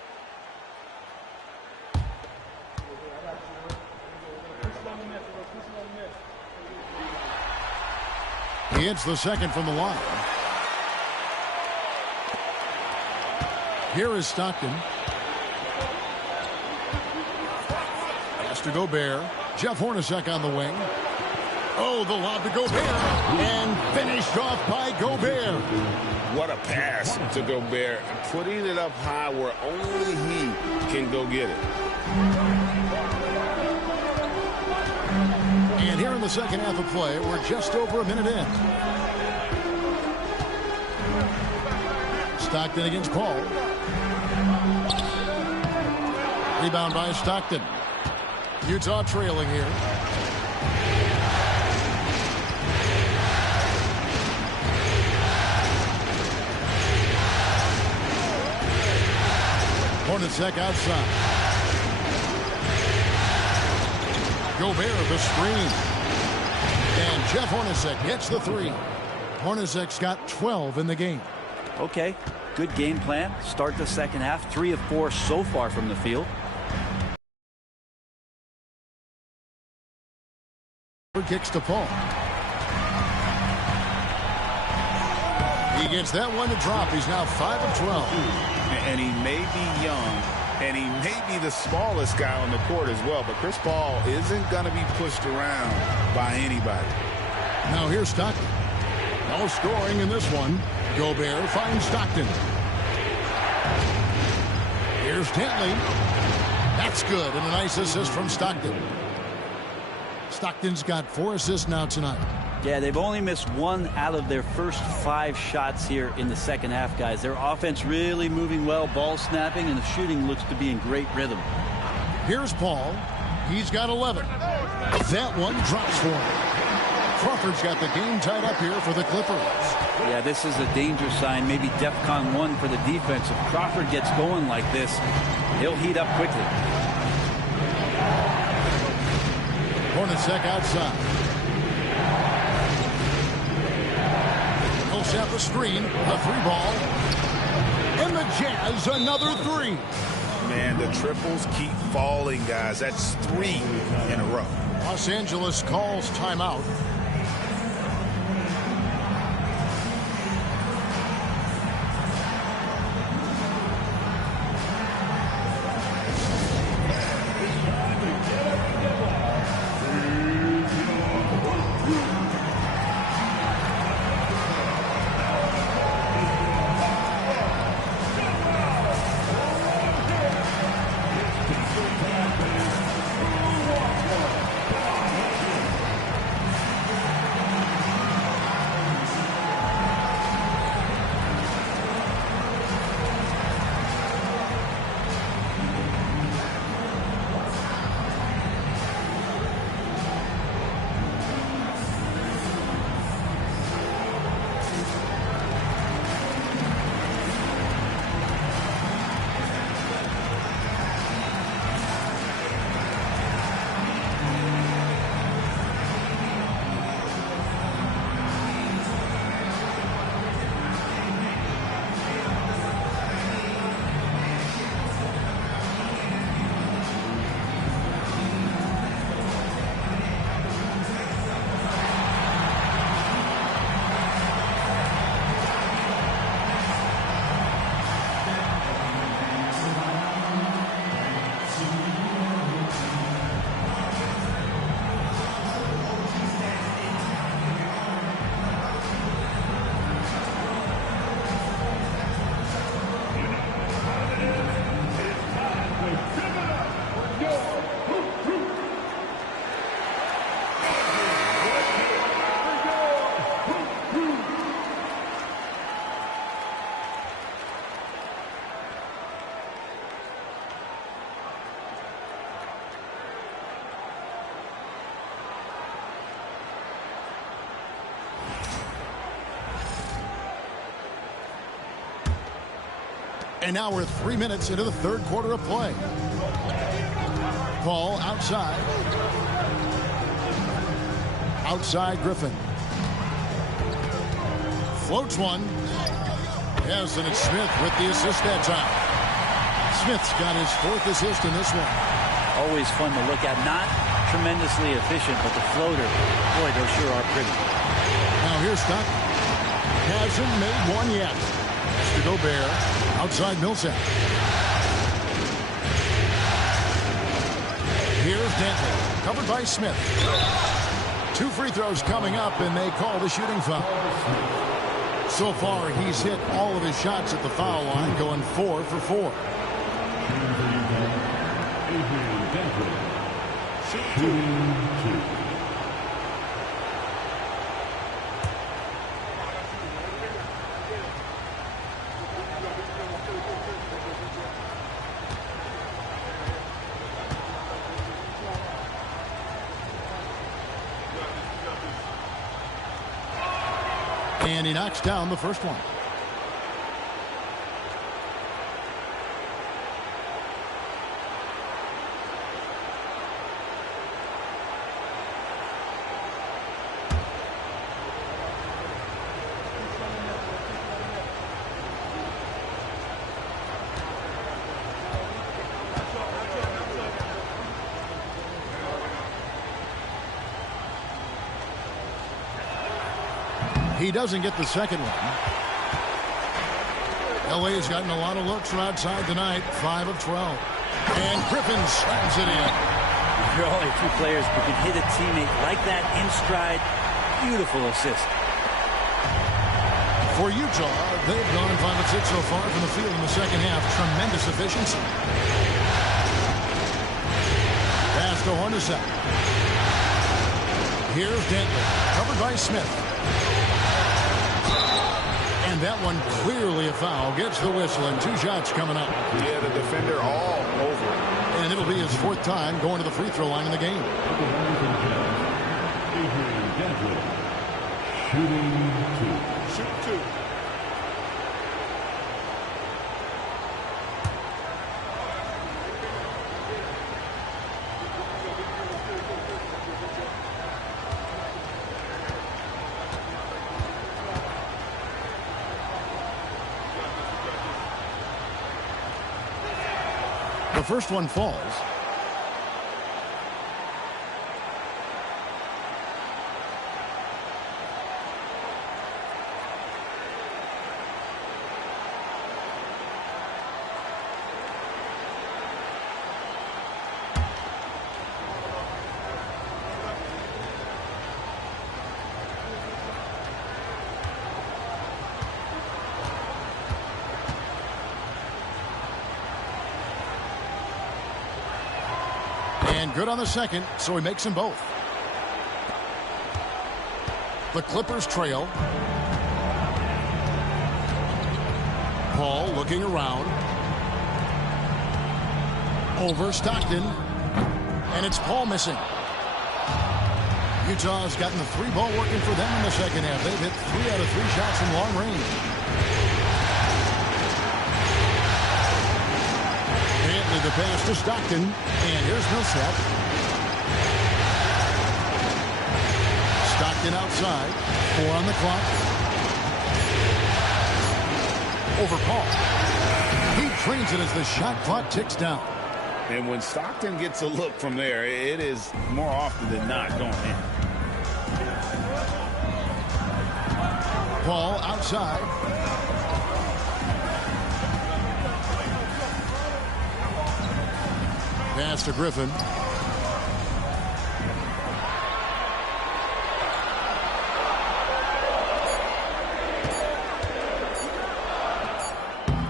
He hits the second from the line. Here is Stockton. To Gobert. Jeff Hornacek on the wing. Oh, the lob to Gobert. And finished off by Gobert. What a pass to Gobert. Putting it up high where only he can go get it. And here in the second half of play, we're just over a minute in. Stockton against Paul. Rebound by Stockton. Utah trailing here. Hornacek outside. Gobert the screen. And Jeff Hornacek gets the 3. Hornacek's got 12 in the game. Okay, good game plan. Start the second half. 3 of 4 so far from the field. Kicks to Paul. He gets that one to drop. He's now 5 of 12. And he may be young, and he may be the smallest guy on the court as well, but Chris Paul isn't going to be pushed around by anybody. Now here's Stockton. No scoring in this one. Gobert finds Stockton. Here's Dantley. That's good, and a nice assist from Stockton. Stockton's got 4 assists now tonight. Yeah, they've only missed 1 out of their first 5 shots here in the second half, guys. Their offense really moving well, ball snapping, and the shooting looks to be in great rhythm. Here's Paul. He's got 11. That one drops for him. Crawford's got the game tied up here for the Clippers. Yeah, this is a danger sign, maybe DEFCON 1 for the defense. If Crawford gets going like this, he'll heat up quickly. Hornacek outside. Millsap a screen, a 3-ball. And the Jazz another 3. Man, the triples keep falling, guys. That's 3 in a row. Los Angeles calls timeout. And now we're 3 minutes into the third quarter of play. Paul outside. Outside Griffin. Floats one. Yes, and it's Smith with the assist that time. Smith's got his 4th assist in this one. Always fun to look at. Not tremendously efficient, but the floater, boy, those sure are pretty. Now here's Stockton. Hasn't made one yet. That's to Gobert. Outside Millsap. Here's Dantley. Covered by Smith. 2 free throws coming up, and they call the shooting foul. So far, he's hit all of his shots at the foul line, going 4 for 4. And he knocks down the first one. He doesn't get the second one. LA has gotten a lot of looks from outside tonight, 5 of 12. And Griffin slams it in. There are only 2 players who can hit a teammate like that in stride. Beautiful assist. For Utah, they've gone 5 of 6 so far from the field in the second half. Tremendous efficiency. Pass to Hornacek. Here's Dentley, covered by Smith. And that one clearly a foul. Gets the whistle and 2 shots coming up. Yeah, the defender all over it. And it'll be his 4th time going to the free throw line in the game. Shoot 2. The first one falls. And good on the second, so he makes them both. The Clippers trail. Paul looking around. Over Stockton. And it's Paul missing. Utah's gotten the 3-ball working for them in the second half. They've hit 3 out of 3 shots from long range. The pass to Stockton, and here's Millsap. Stockton outside, 4 on the clock. Over Paul. He trains it as the shot clock ticks down. And when Stockton gets a look from there, it is more often than not going in. Paul outside. Pass to Griffin.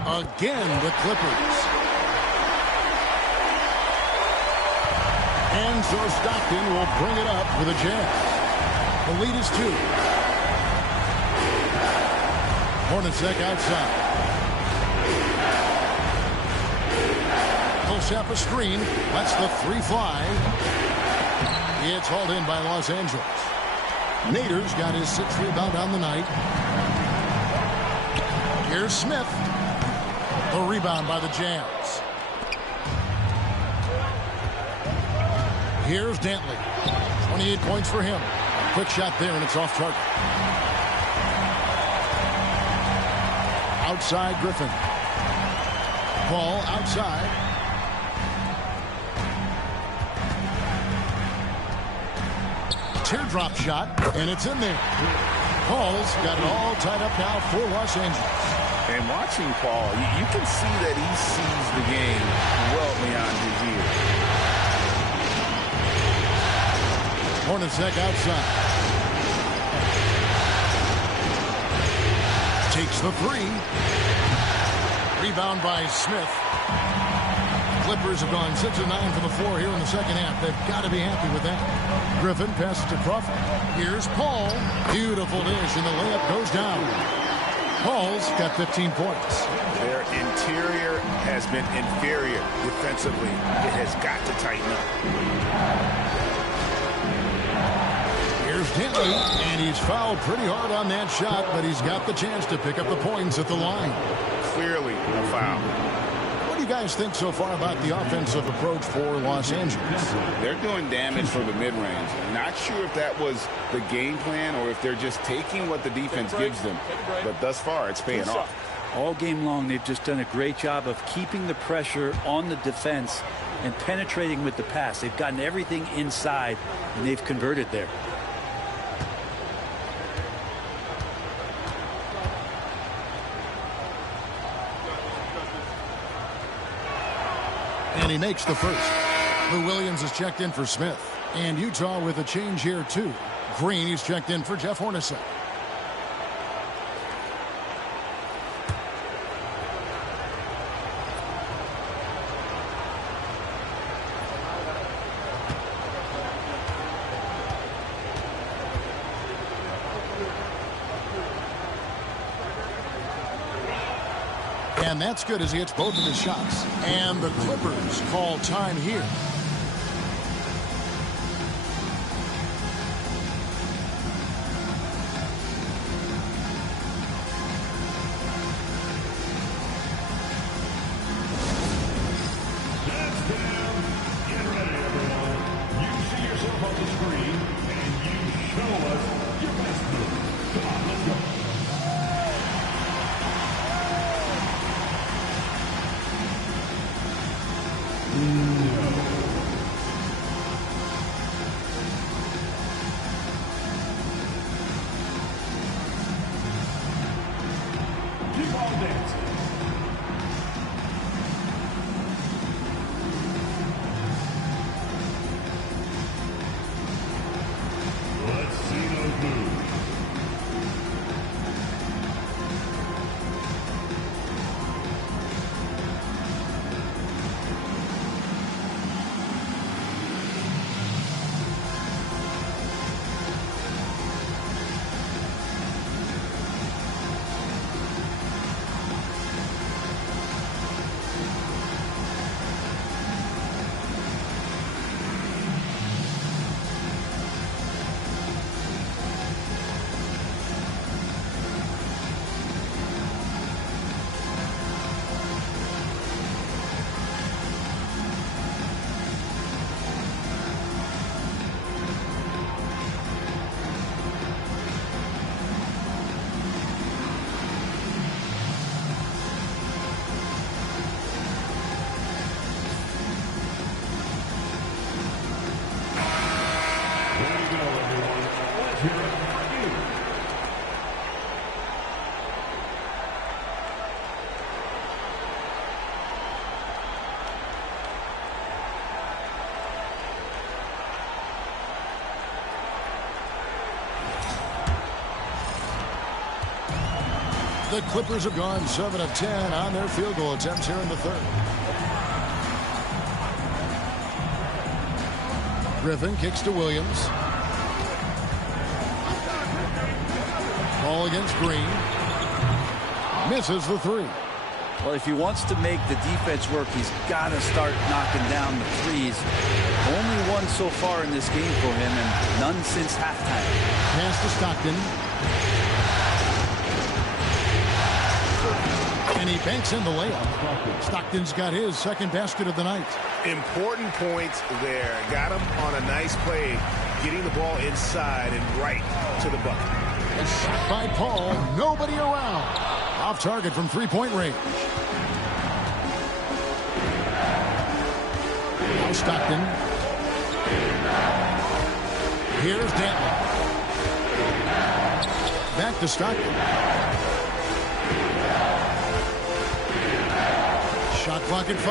Again, the Clippers. And so Stockton will bring it up for the Jazz. The lead is 2. Hornacek outside. Millsap a screen. Lets the 3 fly. It's hauled in by Los Angeles. Nader's got his 6th rebound on the night. Here's Smith. The rebound by the Jazz. Here's Dentley. 28 points for him. Quick shot there, and it's off target. Outside Griffin. Paul outside. Teardrop shot, and it's in there. Paul's got it all tied up now for Los Angeles. And watching Paul, you can see that he sees the game well beyond his years. Hornacek outside. Takes the 3. Rebound by Smith. Clippers have gone 6 of 9 from the floor here in the second half. They've got to be happy with that. Griffin passes to Crawford. Here's Paul. Beautiful dish, and the layup goes down. Paul's got 15 points. Their interior has been inferior defensively. It has got to tighten up. Here's Dentley, and he's fouled pretty hard on that shot, but he's got the chance to pick up the points at the line. Clearly a foul. What do you guys think so far about the offensive approach for Los Angeles? They're doing damage from the mid-range. Not sure if that was the game plan or if they're just taking what the defense gives them. But thus far, it's paying off. All game long, they've just done a great job of keeping the pressure on the defense and penetrating with the pass. They've gotten everything inside, and they've converted there. And he makes the first. Lou Williams is checked in for Smith. And Utah with a change here, too. Green, he's checked in for Jeff Hornacek. And that's good as he hits both of his shots. And the Clippers call time here. The Clippers have gone 7 of 10 on their field goal attempts here in the third. Griffin kicks to Williams. Ball against Green. Misses the three. Well, if he wants to make the defense work, he's got to start knocking down the threes. Only one so far in this game for him, and none since halftime. Pass to Stockton. And he banks in the layup. Stockton's got his second basket of the night. Important points there. Got him on a nice play, getting the ball inside and right to the bucket. A shot by Paul. Nobody around. Off target from three-point range. Now Stockton. Here's Dantley. Back to Stockton. Shot clock at 5.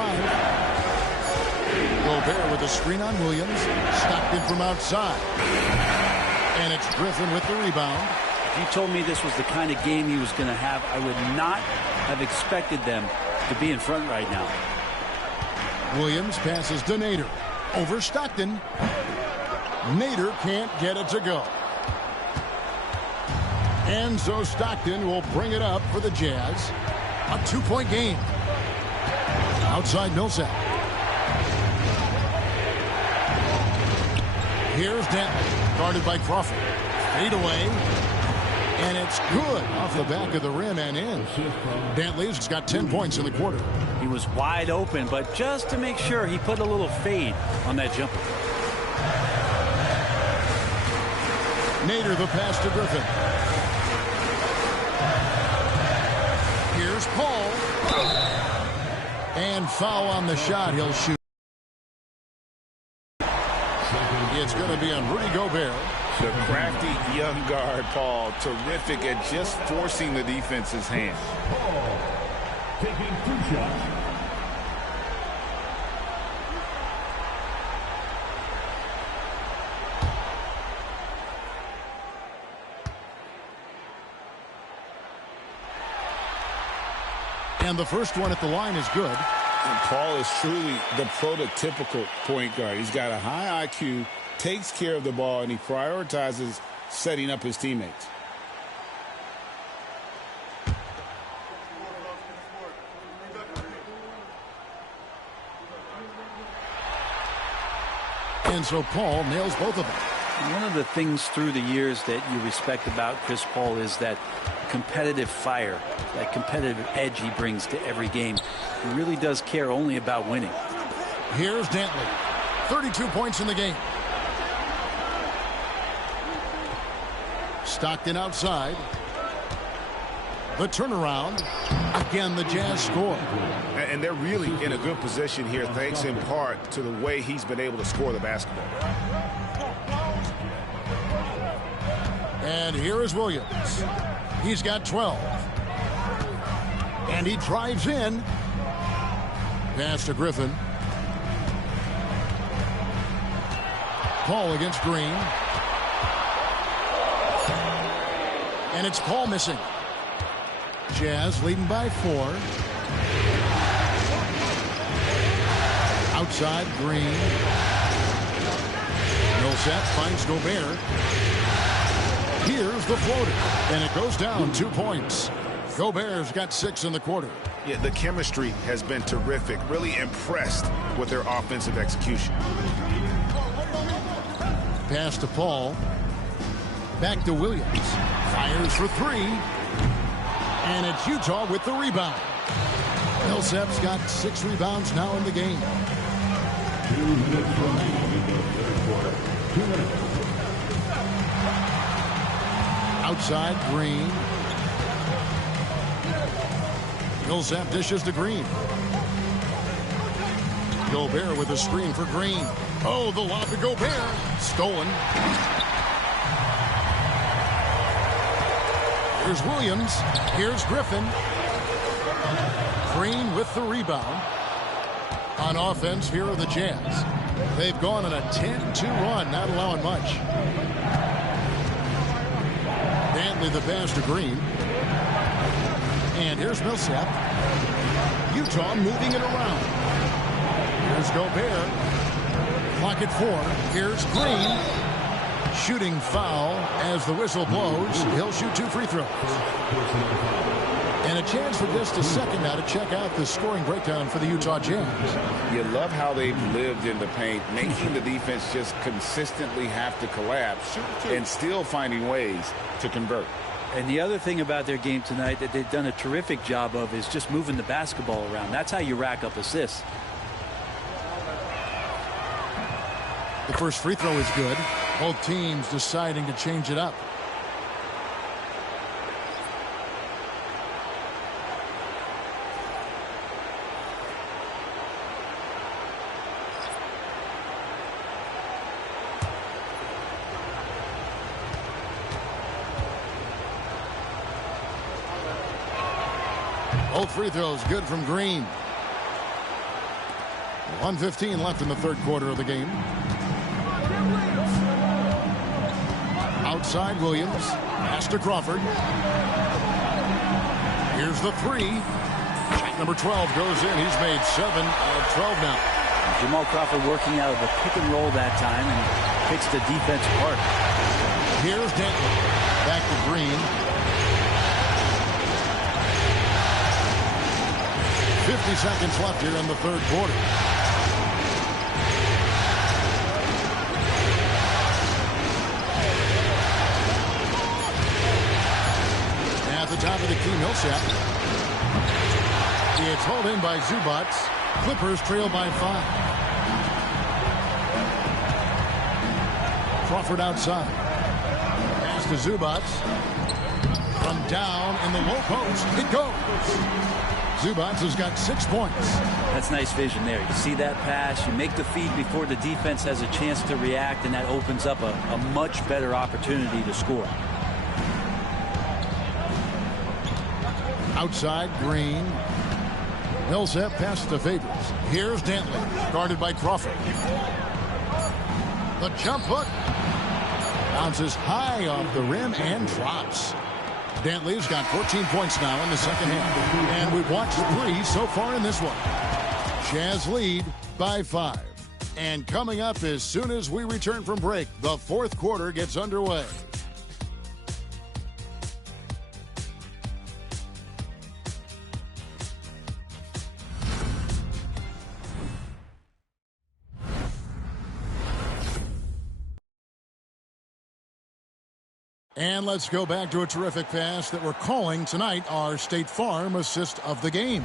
Gobert with a screen on Williams. Stockton from outside. And it's Griffin with the rebound. If you told me this was the kind of game he was going to have, I would not have expected them to be in front right now. Williams passes to Nader. Over Stockton. Nader can't get it to go. And so Stockton will bring it up for the Jazz. A 2-point game. Outside Millsap. Here's Dantley, guarded by Crawford. Fade away. And it's good off the back of the rim and in. Dantley's got 10 points in the quarter. He was wide open, but just to make sure, he put a little fade on that jumper. Nader the pass to Griffin. Here's Paul. And foul on the shot. He'll shoot. It's going to be on Rudy Gobert. The crafty young guard, Paul, terrific at just forcing the defense's hand. Paul taking 2 shots. And the first one at the line is good. And Paul is truly the prototypical point guard. He's got a high IQ, takes care of the ball, and he prioritizes setting up his teammates. And so Paul nails both of them. One of the things through the years that you respect about Chris Paul is that competitive fire, that competitive edge he brings to every game. He really does care only about winning. Here's Dantley. 32 points in the game. Stockton outside. The turnaround. Again, the Jazz score. And they're really in a good position here, thanks in part to the way he's been able to score the basketball. And here is Williams. He's got 12. And he drives in. Pass to Griffin. Paul against Green. And it's Paul missing. Jazz leading by 4. Outside, Green. Millsap finds Gobert. Here's the floater. And it goes down 2 points. Gobert's got 6 in the quarter. Yeah, the chemistry has been terrific. Really impressed with their offensive execution. Pass to Paul. Back to Williams. Fires for 3. And it's Utah with the rebound. Millsap's got 6 rebounds now in the game. 2 minutes remaining in the third quarter. 2 minutes. Outside, Green. Millsap dishes to Green. Gobert with a screen for Green. Oh, the lob to Gobert. Stolen. Here's Williams. Here's Griffin. Green with the rebound. On offense, here are the Jazz. They've gone on a 10-2 run, not allowing much. Dantley the pass to Green. And here's Millsap. Utah moving it around. Here's Gobert. Clock at 4. Here's Green. Shooting foul as the whistle blows. He'll shoot 2 free throws. And a chance for just a second now to check out the scoring breakdown for the Utah Jazz. You love how they've lived in the paint, making the defense just consistently have to collapse and still finding ways to convert. And the other thing about their game tonight that they've done a terrific job of is just moving the basketball around. That's how you rack up assists. The first free throw is good. Both teams deciding to change it up. Both free throws good from Green. 1:15 left in the third quarter of the game. Outside Williams. Pass to Crawford. Here's the 3. Shot number 12 goes in. He's made 7 out of 12 now. Jamal Crawford working out of the pick and roll that time and picks the defense apart. Here's Dantley. Back to Green. 50 seconds left here in the third quarter. At the top of the key, Millsap. It's hauled in by Zubac. Clippers trail by 5. Crawford outside. Pass to Zubac. From down in the low post. It goes. Zubac has got 6 points. That's nice vision there. You see that pass, you make the feed before the defense has a chance to react, and that opens up a much better opportunity to score. Outside, Green. Millsap passes to Favors. Here's Dantley, guarded by Crawford. The jump hook. Bounces high off the rim and drops. Dantley's got 14 points now in the second half. And we've watched 3 so far in this one. Jazz lead by 5. And coming up as soon as we return from break, the fourth quarter gets underway. And let's go back to a terrific pass that we're calling tonight our State Farm assist of the game.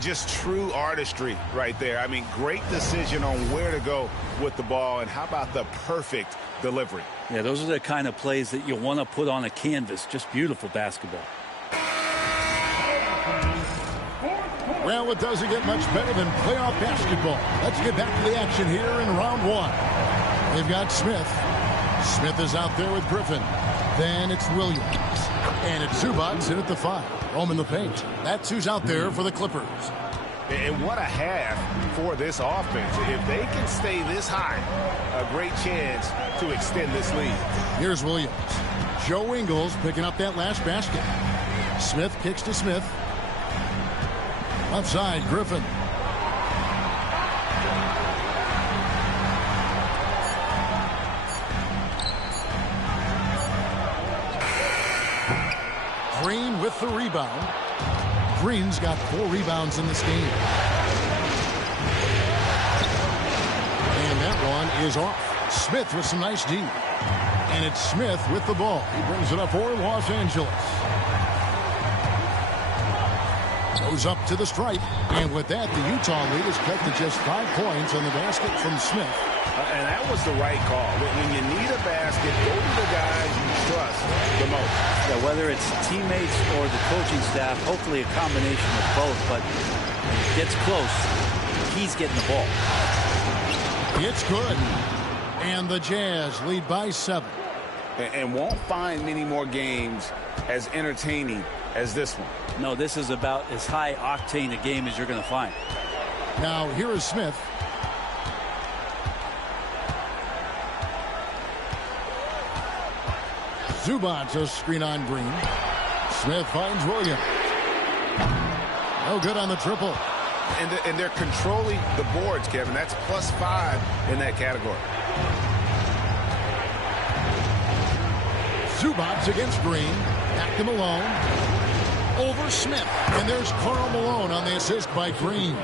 Just true artistry right there. I mean, great decision on where to go with the ball, and how about the perfect delivery? Yeah, those are the kind of plays that you want to put on a canvas. Just beautiful basketball. Well, it doesn't get much better than playoff basketball. Let's get back to the action here in round 1. They've got Smith. Smith is out there with Griffin. Then it's Williams. And it's Zubac in at the 5. Roaming the paint. That's who's out there for the Clippers. And what a half for this offense. If they can stay this high, a great chance to extend this lead. Here's Williams. Joe Ingles picking up that last basket. Smith kicks to Smith. Outside, Griffin. Green with the rebound. Green's got 4 rebounds in this game. And that one is off. Smith with some nice D. And it's Smith with the ball. He brings it up for Los Angeles. Goes up to the stripe. And with that, the Utah lead is cut to just 5 points on the basket from Smith. And that was the right call. When you need a basket, go to the guys you trust the most. Yeah, whether it's teammates or the coaching staff, hopefully a combination of both. But when it gets close, he's getting the ball. It's good. And the Jazz lead by 7. And won't find many more games as entertaining as this one. No, this is about as high octane a game as you're going to find. Now here is Smith. Zubac a screen on Green. Smith finds Williams. No good on the triple. And they're controlling the boards, Kevin. That's +5 in that category. Zubac against Green. Back to Malone. Over Smith. And there's Karl Malone on the assist by Green.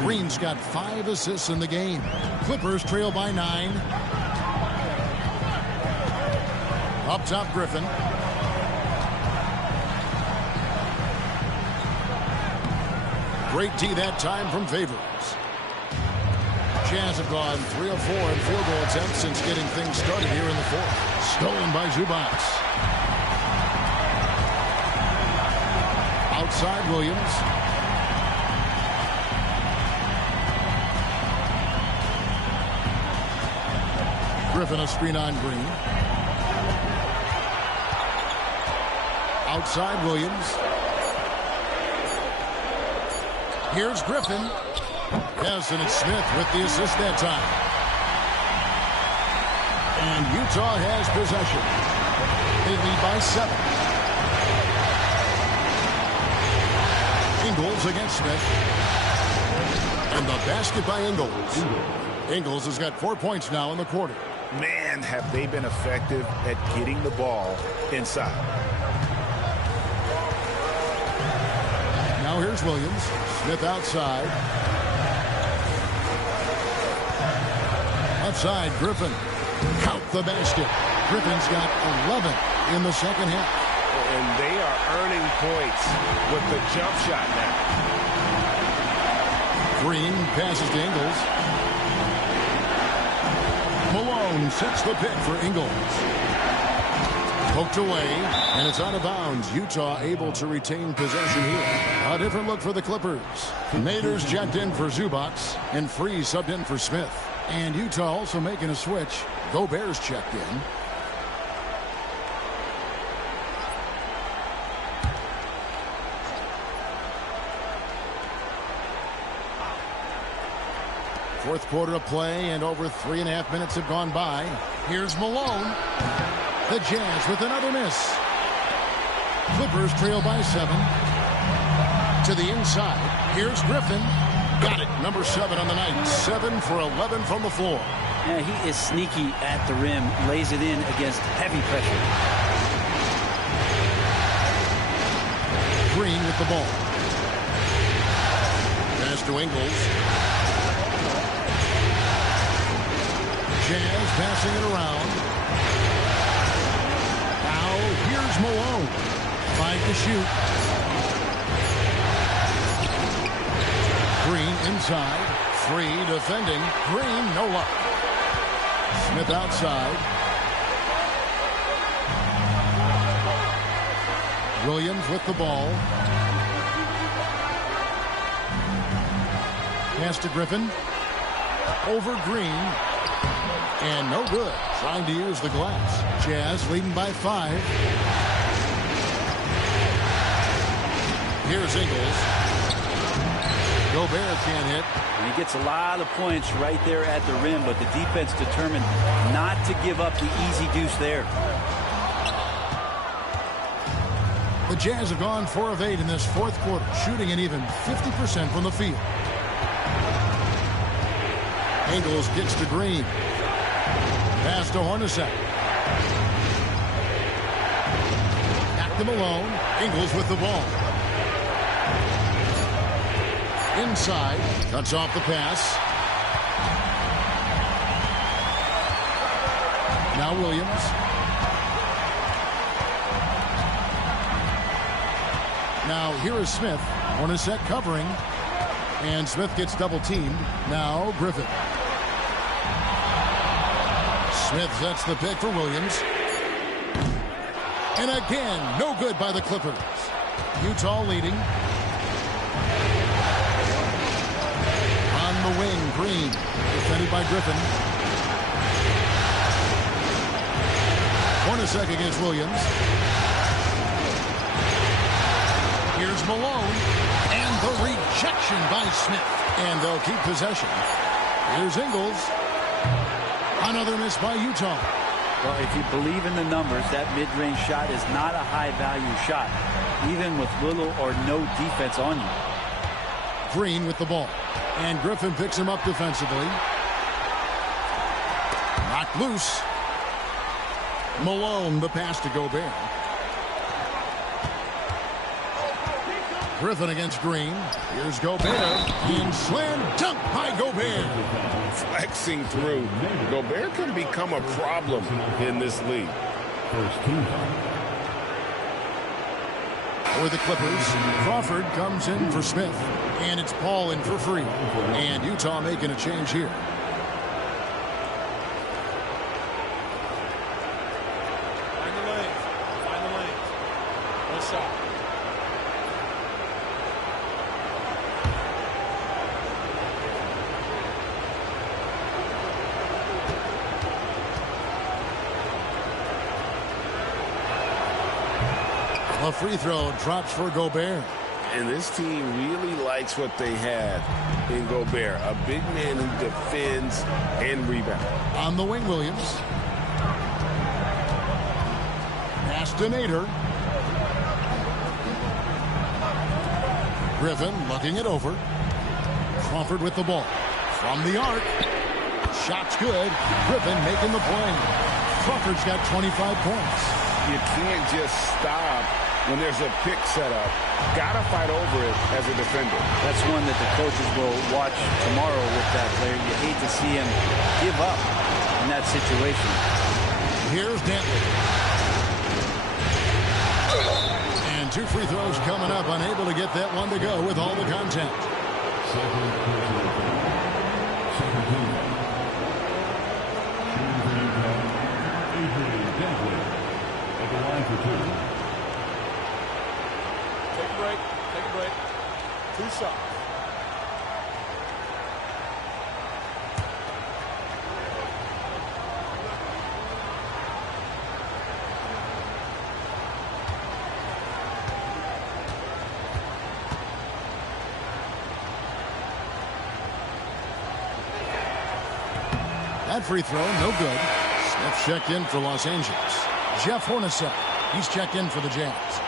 Green's got 5 assists in the game. Clippers trail by 9. Up top, Griffin. Great D that time from Favors. Jazz have gone 3 of 4 in field goal attempts since getting things started here in the 4th. Stolen by Zubac. Outside Williams. Griffin a screen on Green. Outside Williams. Here's Griffin. Yes, and it's Smith with the assist that time. And Utah has possession. They lead by 7. Ingles against Smith. And the basket by Ingles. Ingles has got 4 points now in the quarter. Man, have they been effective at getting the ball inside. Now here's Williams. Smith outside. Outside, Griffin. Count the basket. Griffin's got 11 in the second half. And they are earning points with the jump shot now. Green passes to Ingles. Malone sets the pick for Ingles. Poked away, and it's out of bounds. Utah able to retain possession here. A different look for the Clippers. Naders checked in for Zubac, and Free subbed in for Smith. And Utah also making a switch. Gobert's checked in. Fourth quarter of play, and over 3.5 minutes have gone by. Here's Malone. The Jazz with another miss. Clippers trail by 7. To the inside. Here's Griffin. Got it. Number 7 on the night. 7 for 11 from the floor. Yeah, he is sneaky at the rim. Lays it in against heavy pressure. Green with the ball. Pass to Ingles. Jazz passing it around. Now here's Malone. 5 to shoot. Green inside. 3 defending. Green, no luck. Smith outside. Williams with the ball. Pass to Griffin. Over Green. And no good. Trying to use the glass. Jazz leading by 5. Here's Ingles. Gobert can't hit. And he gets a lot of points right there at the rim, but the defense determined not to give up the easy deuce there. The Jazz have gone 4 of 8 in this fourth quarter, shooting an even 50% from the field. Ingles gets to Green. Pass to Hornacek. Back to Malone. Ingles with the ball. Inside. Cuts off the pass. Now Williams. Now here is Smith. Hornacek covering. And Smith gets double teamed. Now Griffin. Smith sets the pick for Williams. And again, no good by the Clippers. Utah leading. On the wing, Green. Defended by Griffin. Hornacek against Williams. Here's Malone. And the rejection by Smith. And they'll keep possession. Here's Ingles. Another miss by Utah. Well, if you believe in the numbers, that mid-range shot is not a high-value shot, even with little or no defense on you. Green with the ball. And Griffin picks him up defensively. Knocked loose. Malone, the pass to Gobert. Griffin against Green. Here's Gobert. And slam dunk by Gobert. Flexing through. Gobert can become a problem in this league. For the Clippers, Crawford comes in for Smith. And it's Paul in for free. And Utah making a change here. Find the lanes. Find the lanes. One shot. A free throw drops for Gobert. And this team really likes what they have in Gobert. A big man who defends and rebounds. On the wing, Williams. Pass to Nader. Griffin looking it over. Crawford with the ball. From the arc. Shot's good. Griffin making the play. Crawford's got 25 points. You can't just stop when there's a pick set up. Gotta fight over it as a defender. That's one that the coaches will watch tomorrow with that player. You hate to see him give up in that situation. Here's Dantley. And 2 free throws coming up. Unable to get that one to go with all the contact. Take a break. Take a break. 2 shots. That free throw, no good. Smith checked in for Los Angeles. Jeff Hornacek, he's checked in for the Jazz.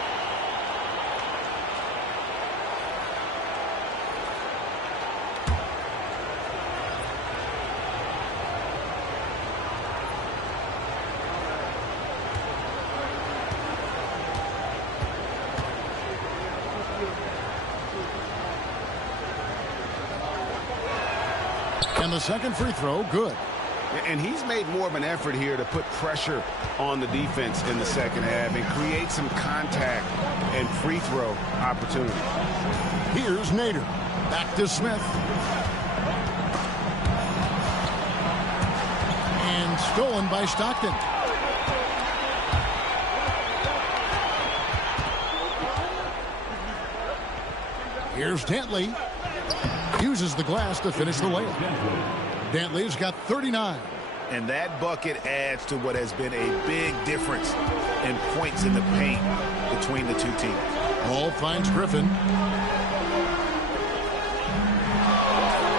And the second free throw, good. And he's made more of an effort here to put pressure on the defense in the second half and create some contact and free throw opportunity. Here's Nader. Back to Smith. And stolen by Stockton. Here's Dantley. Uses the glass to finish the layup. Dantley's got 39. And that bucket adds to what has been a big difference in points in the paint between the two teams. Ball finds Griffin.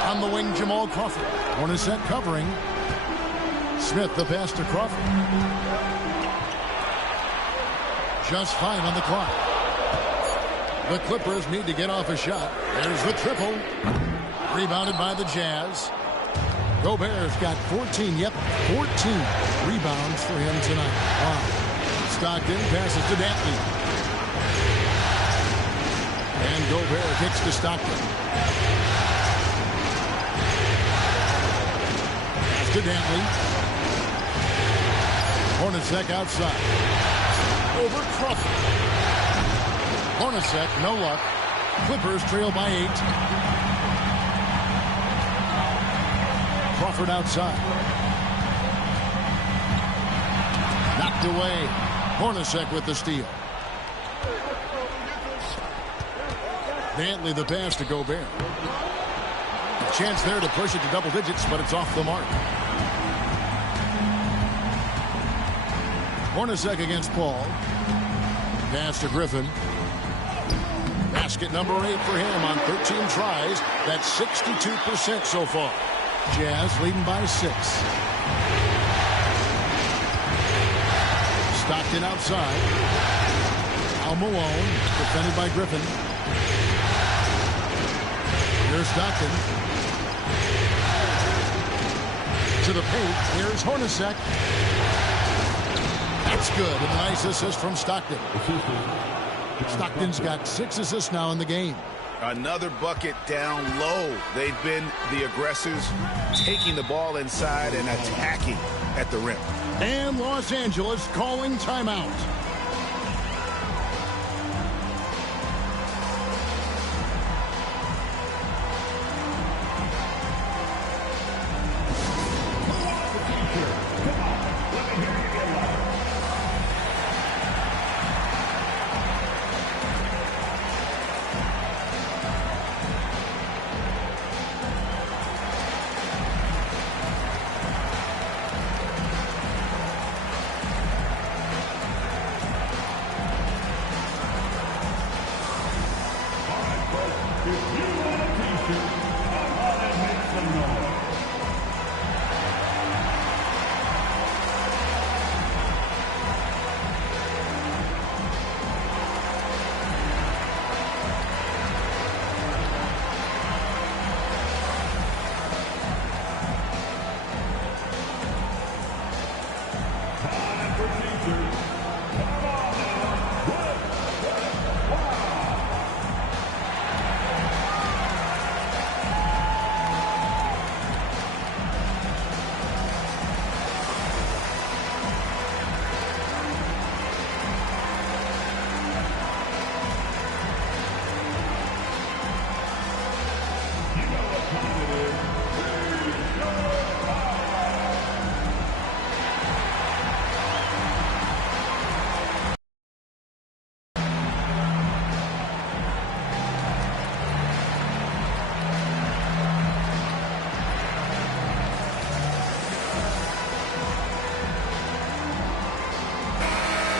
On the wing, Jamal Crawford. Hornacek covering. Smith the pass to Crawford. Just 5 on the clock. The Clippers need to get off a shot. There's the triple. Rebounded by the Jazz. Gobert's got 14. Yep, 14 rebounds for him tonight. Wow. Stockton passes to Dantley. And Gobert kicks to Stockton. Pass to Dantley. Hornacek outside. Over Crawford. Hornacek, no luck. Clippers trail by 8. Crawford outside. Knocked away. Hornacek with the steal. Dantley the pass to Gobert. A chance there to push it to double digits, but it's off the mark. Hornacek against Paul. Pass to Griffin. Basket number 8 for him on 13 tries. That's 62% so far. Jazz leading by 6. Stockton outside. Karl Malone defended by Griffin. Here's Stockton. To the paint. Here's Hornacek. That's good. And a nice assist from Stockton. Stockton's got 6 assists now in the game. Another bucket down low. They've been the aggressors, taking the ball inside and attacking at the rim. And Los Angeles calling timeout.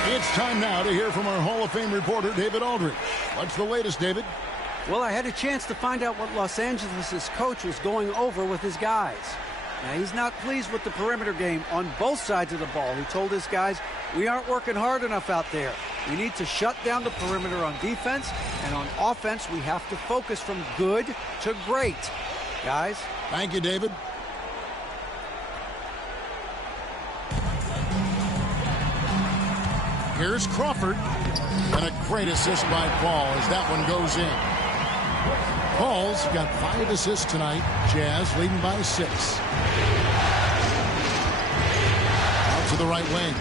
It's time now to hear from our Hall of Fame reporter, David Aldridge. What's the latest, David? Well, I had a chance to find out what Los Angeles' coach was going over with his guys. Now, he's not pleased with the perimeter game on both sides of the ball. He told his guys, we aren't working hard enough out there. We need to shut down the perimeter on defense, and on offense, we have to focus from good to great. Guys? Thank you, David. Here's Crawford. And a great assist by Paul as that one goes in. Paul's got 5 assists tonight. Jazz leading by 6. Out to the right wing.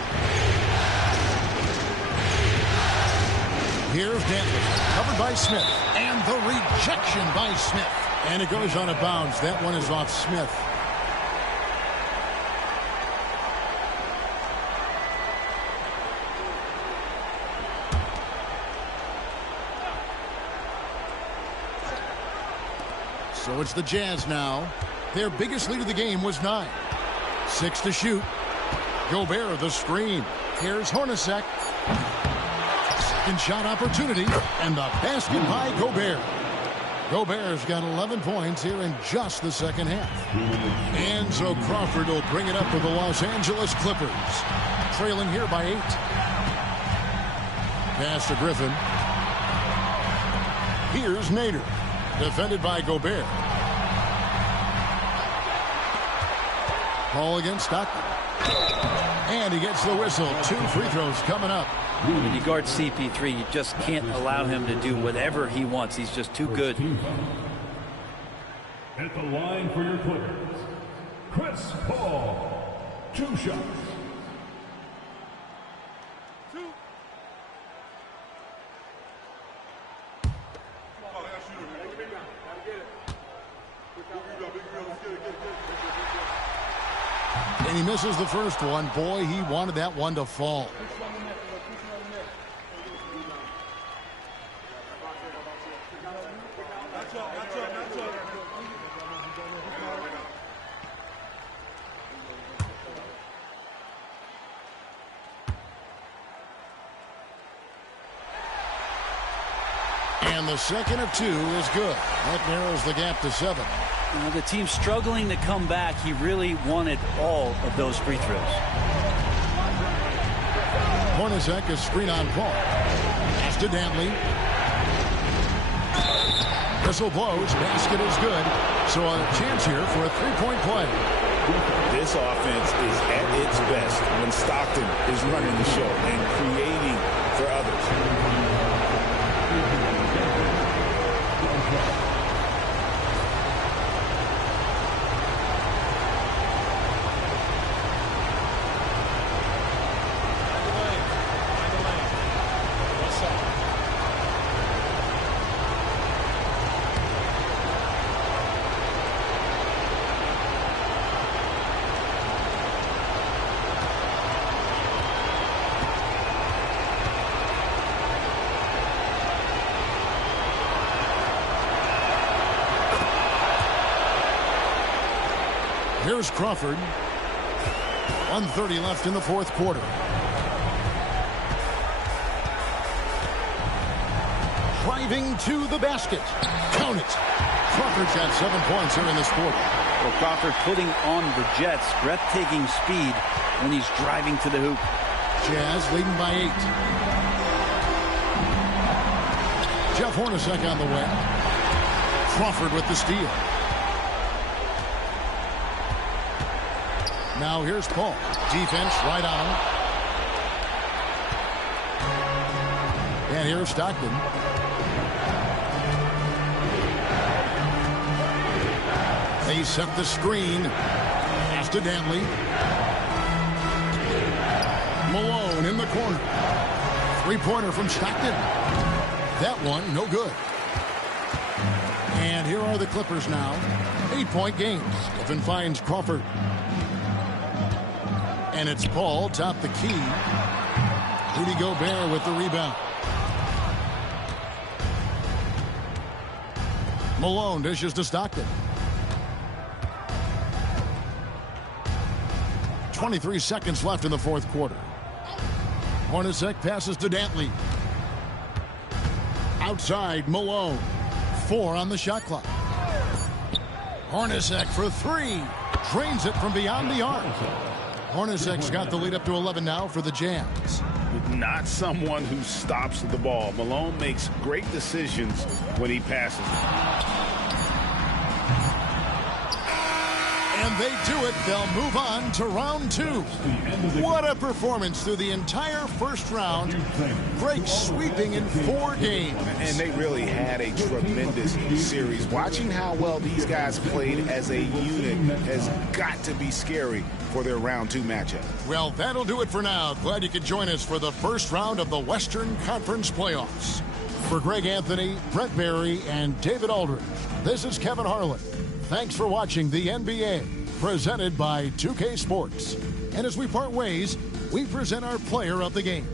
Here's Dantley, covered by Smith. And the rejection by Smith. And it goes on a bounce. That one is off Smith. So it's the Jazz now. Their biggest lead of the game was 9. 6 to shoot. Gobert the screen. Here's Hornacek. Second shot opportunity. And the basket by Gobert. Gobert's got 11 points here in just the second half. And so Crawford will bring it up for the Los Angeles Clippers. Trailing here by 8. Pass to Griffin. Here's Nader. Defended by Gobert. Ball against Stockton. And he gets the whistle. 2 free throws coming up. When you guard CP3, you just can't allow him to do whatever he wants. He's just too good. At the line for your Clippers, Chris Paul. 2 shots. And he misses the first one. Boy, he wanted that one to fall. And the second of 2 is good. That narrows the gap to 7. The team's struggling to come back. He really wanted all of those free throws. Hornacek is screen on Paul. Pass to Dantley. Whistle blows. Basket is good. So a chance here for a 3-point play. This offense is at its best when Stockton is running the show and creating for others. Here's Crawford. 1:30 left in the fourth quarter. Driving to the basket. Count it. Crawford's got 7 points here in this quarter. Well, Crawford putting on the Jets breathtaking speed when he's driving to the hoop. Jazz leading by 8. Jeff Hornacek on the way. Crawford with the steal. Now here's Paul. Defense right on him. And here's Stockton. They set the screen. Pass to Dantley. Malone in the corner. 3-pointer from Stockton. That one, no good. And here are the Clippers now. 8-point games. Griffin finds Crawford. And it's Paul, top the key. Rudy Gobert with the rebound. Malone dishes to Stockton. 23 seconds left in the fourth quarter. Hornacek passes to Dantley. Outside, Malone. 4 on the shot clock. Hornacek for 3. Drains it from beyond the arc. Hornacek's got the lead up to 11 now for the Jazz. Not someone who stops the ball. Malone makes great decisions when he passes. And they do it. They'll move on to round 2. What a performance through the entire first round. Break sweeping in 4 games. And they really had a tremendous series. Watching how well these guys played as a unit has got to be scary for their round 2 matchup. Well, that'll do it for now. Glad you could join us for the first round of the Western Conference playoffs. For Greg Anthony, Brent Barry, and David Aldridge, this is Kevin Harlan. Thanks for watching the NBA, presented by 2K Sports. And as we part ways, we present our player of the game.